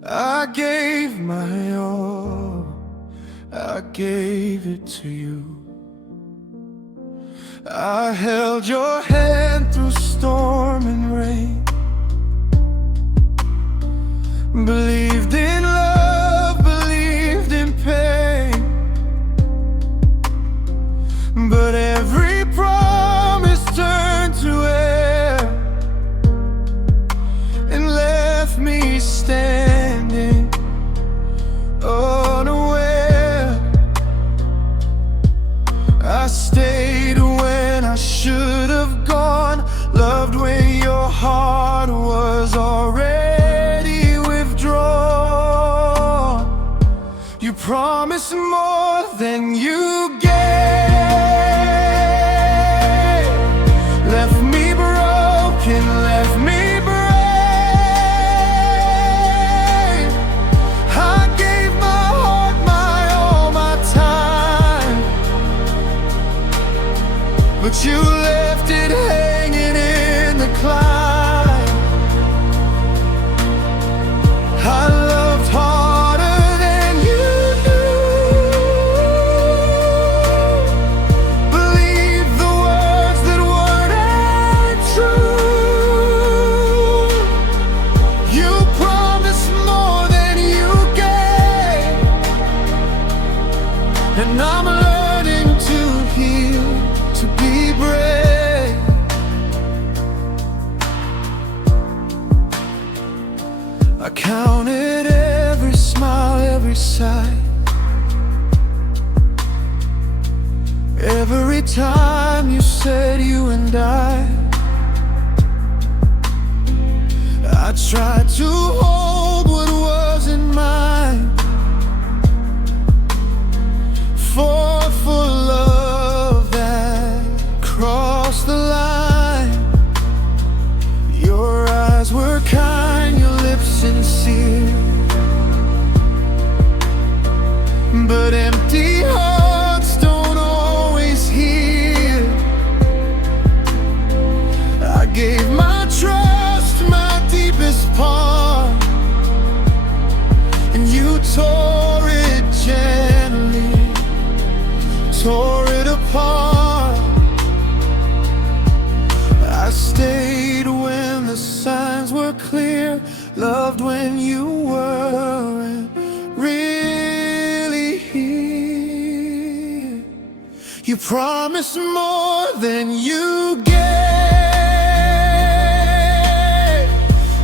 I gave my all, I gave it to you. I held your hand through storm and rain, believed in love, believed in pain, but every promise turned to air and left me standing unaware. I stayed when I should have gone, loved when your heart was already withdrawn. You promised more than you gave, left me broken, left me brave. I gave my heart, my all, my time, but you left it hanging in the climb. I loved harder than you knew, believed the words that weren't true. You promised more than you gave, and I'm learning to heal, to be brave. I counted every smile, every sigh, every time you said you and I tried to hold what wasn't mine, fought for love that crossed the line. Your eyes were kind, your lips sincere, but empty hearts don't always hear. I gave my trust, my deepest part, and you tore it gently, tore it apart. I stayed when the signs were clear, loved when you weren't, You promised more than you gave.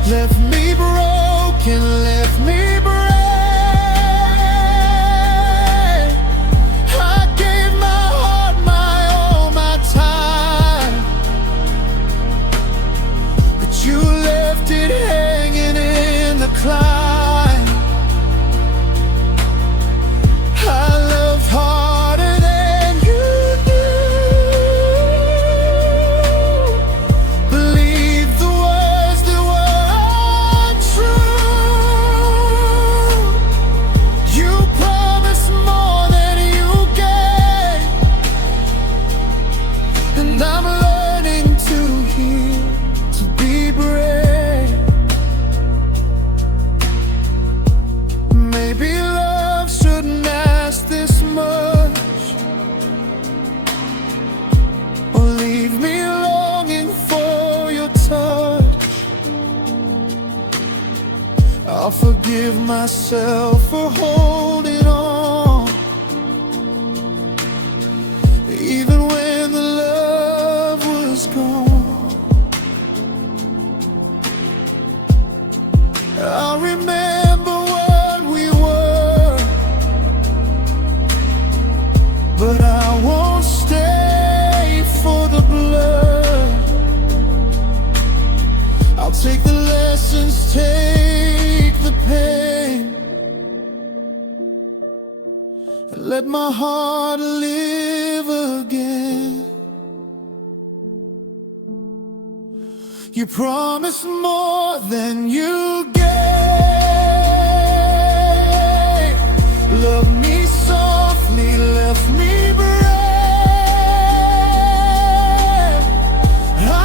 Left me broken, left me brave. I gave my heart, my all, my time, but you left it hanging in the climb. I loved harder than you knew. Believed the words that were untrue. You promised more than you gave, and I'm learning to hear, to be brave. Maybe love shouldn't ask this much, or leave me longing for your touch. I'll forgive myself for holding on, even when the love was gone. I'll remember what we were, but I won't stay for the blood. I'll take the lessons, take the pain, and let my heart live again. You promised more than you gave. Love me softly, left me brave.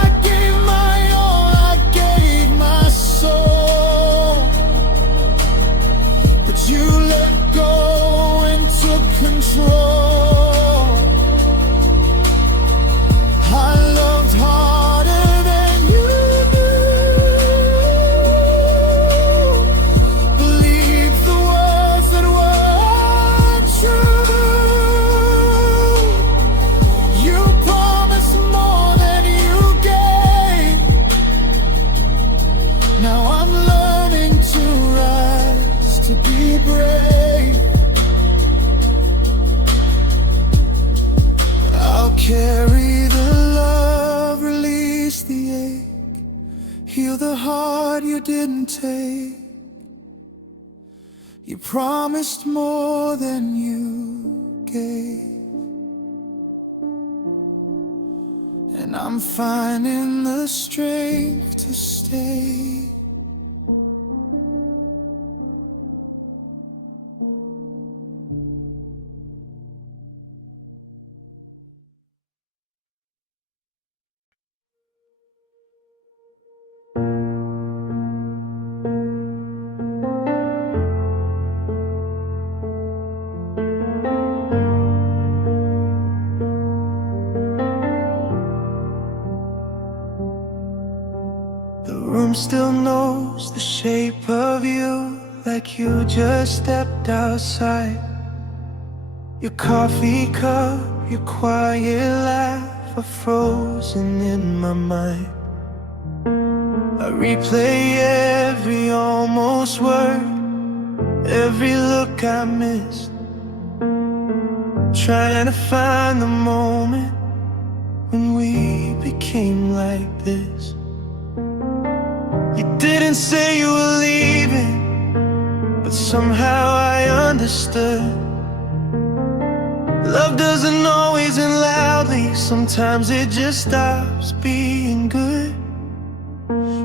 I gave my all, I gave my soul, but you let go and took control. I loved harder than you knew. Believed the words that were untrue. You promised more than you gave. Now I'm learning to rise, to be brave. I'll carry the love, release the ache, heal the heart you didn't take. You promised more than you gave, and I'm finding the strength to stay. The room still knows the shape of you, like you just stepped outside. Your coffee cup, your quiet laugh are frozen in my mind. I replay every almost word, every look I missed, trying to find the moment when we became like this. You didn't say you were leaving, but somehow I understood. Love doesn't always end loudly, sometimes it just stops being good.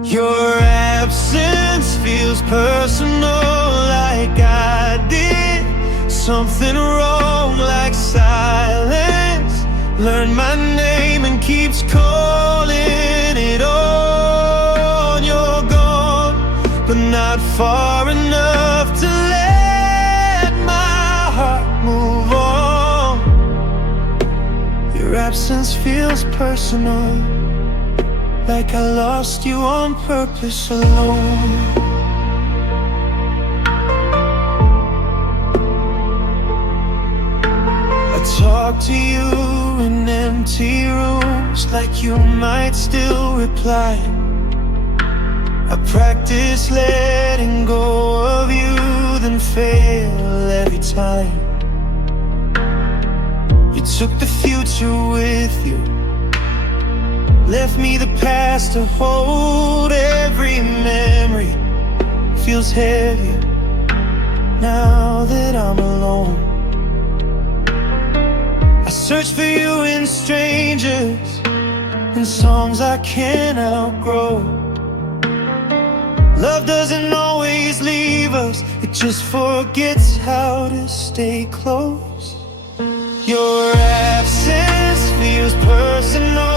Your absence feels personal, like I did something wrong, like silence learned my name and keeps calling it on. You're gone, but not far enough to let my heart move on. Your absence feels personal, like I lost you on purpose alone. I talk to you empty rooms like you might still reply. I practice letting go of you, then fail every time. You took the future with you, left me the past to hold. Every memory feels heavier now that I'm alone. I search for you in strangers, in songs I can't outgrow. Love doesn't always leave us, it just forgets how to stay close. Your absence feels personal,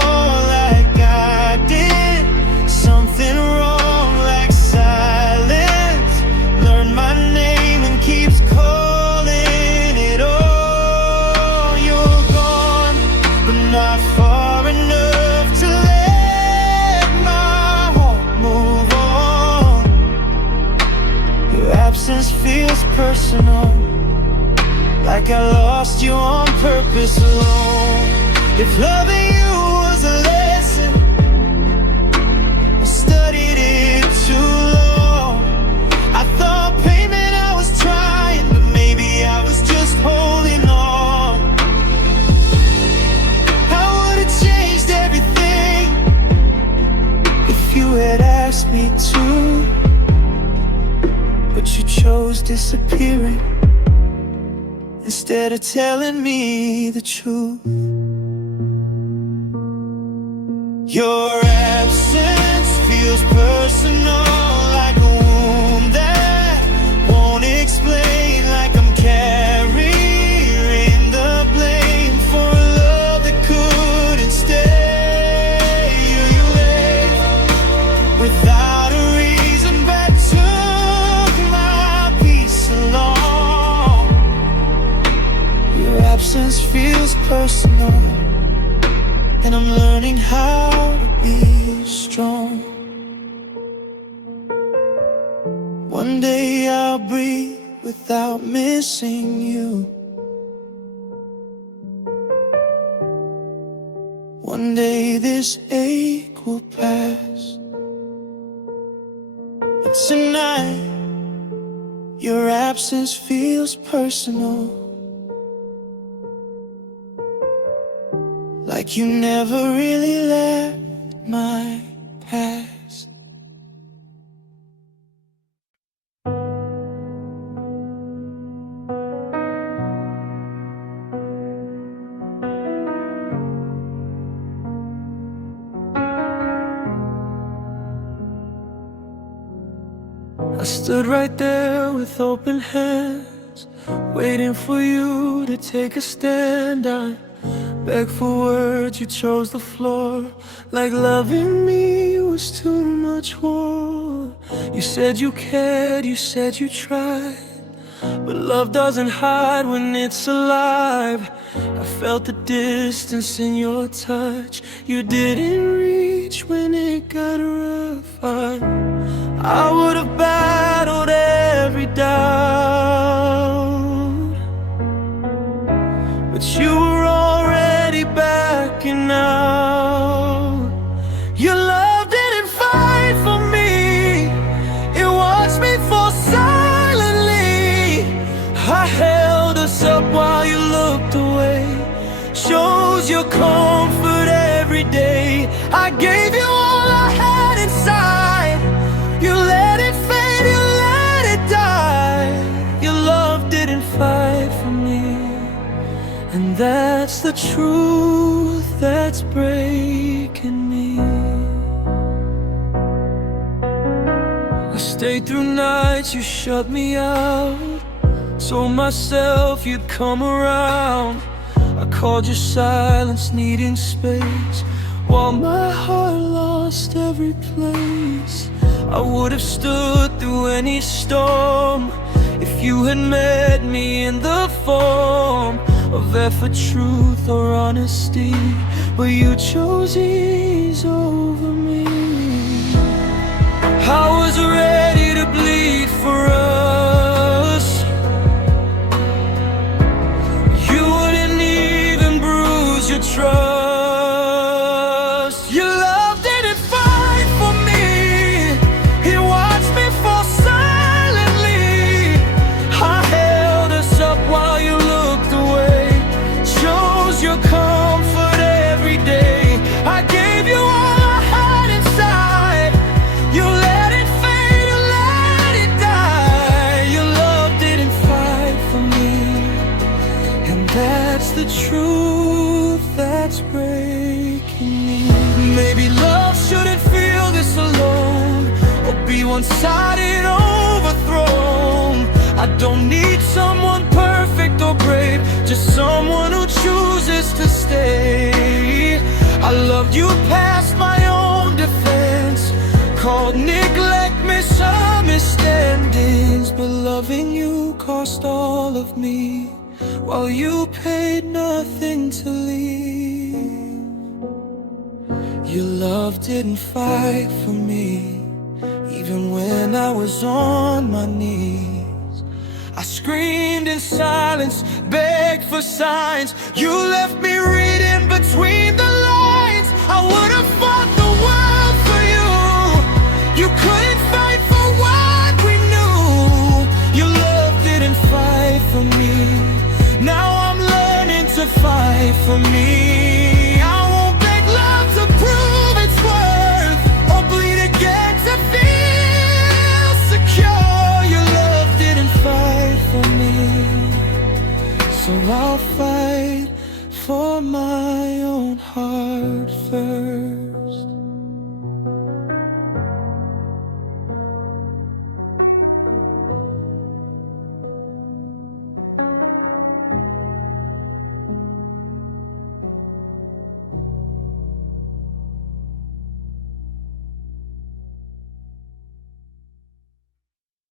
like I did something wrong, like silence learned my name and keeps calling it all. You're gone, but not far enough to let my heart move on. Your absence feels personal, like I lost you on purpose alone. If loving you was a lesson, I studied it too long. I thought payment I was trying, but maybe I was just holding on. I would've changed everything if you had asked me to, but you chose disappearing instead of telling me the truth. Your absence feels personal, like a wound that won't explain, like I'm carrying the blame for a love that couldn't stay. You left without a reason, but took my peace along. Your absence feels personal, and I'm learning how to be strong. One day I'll breathe without missing you. One day this ache will pass, but tonight your absence feels personal, like you never really left my past. I stood right there with open hands, waiting for you to take a stand. I begged for words, you chose the floor, like loving me was too much war. You said you cared, you said you tried, but love doesn't hide when it's alive. I felt the distance in your touch, you didn't reach when it got rough. I would have battled every doubt, but you were already backing out. Your love didn't fight for me, it watched me fall silently. I held us up while you looked away, shows your comfort every day. I gave you all I had inside, you let it fade, you let it die. Your love didn't fight for me, and that's the truth that's breaking me. I stayed through nights you shut me out, told myself you'd come around. I called your silence needing space, while my heart lost every place. I would have stood through any storm if you had met me in the form of effort, truth, or honesty, but you chose ease over me. I was ready to bleed for us, you wouldn't even bruise your trust. one-sided overthrown. I don't need someone perfect or brave, just someone who chooses to stay. I loved you past my own defense, called neglect misunderstandings, but loving you cost all of me, while you paid nothing to leave. Your love didn't fight for me, even when I was on my knees. I screamed in silence, begged for signs. You left me reading between the lines. I would have fought the world for you. You couldn't fight for what we knew. Your love didn't fight for me. Now I'm learning to fight for me.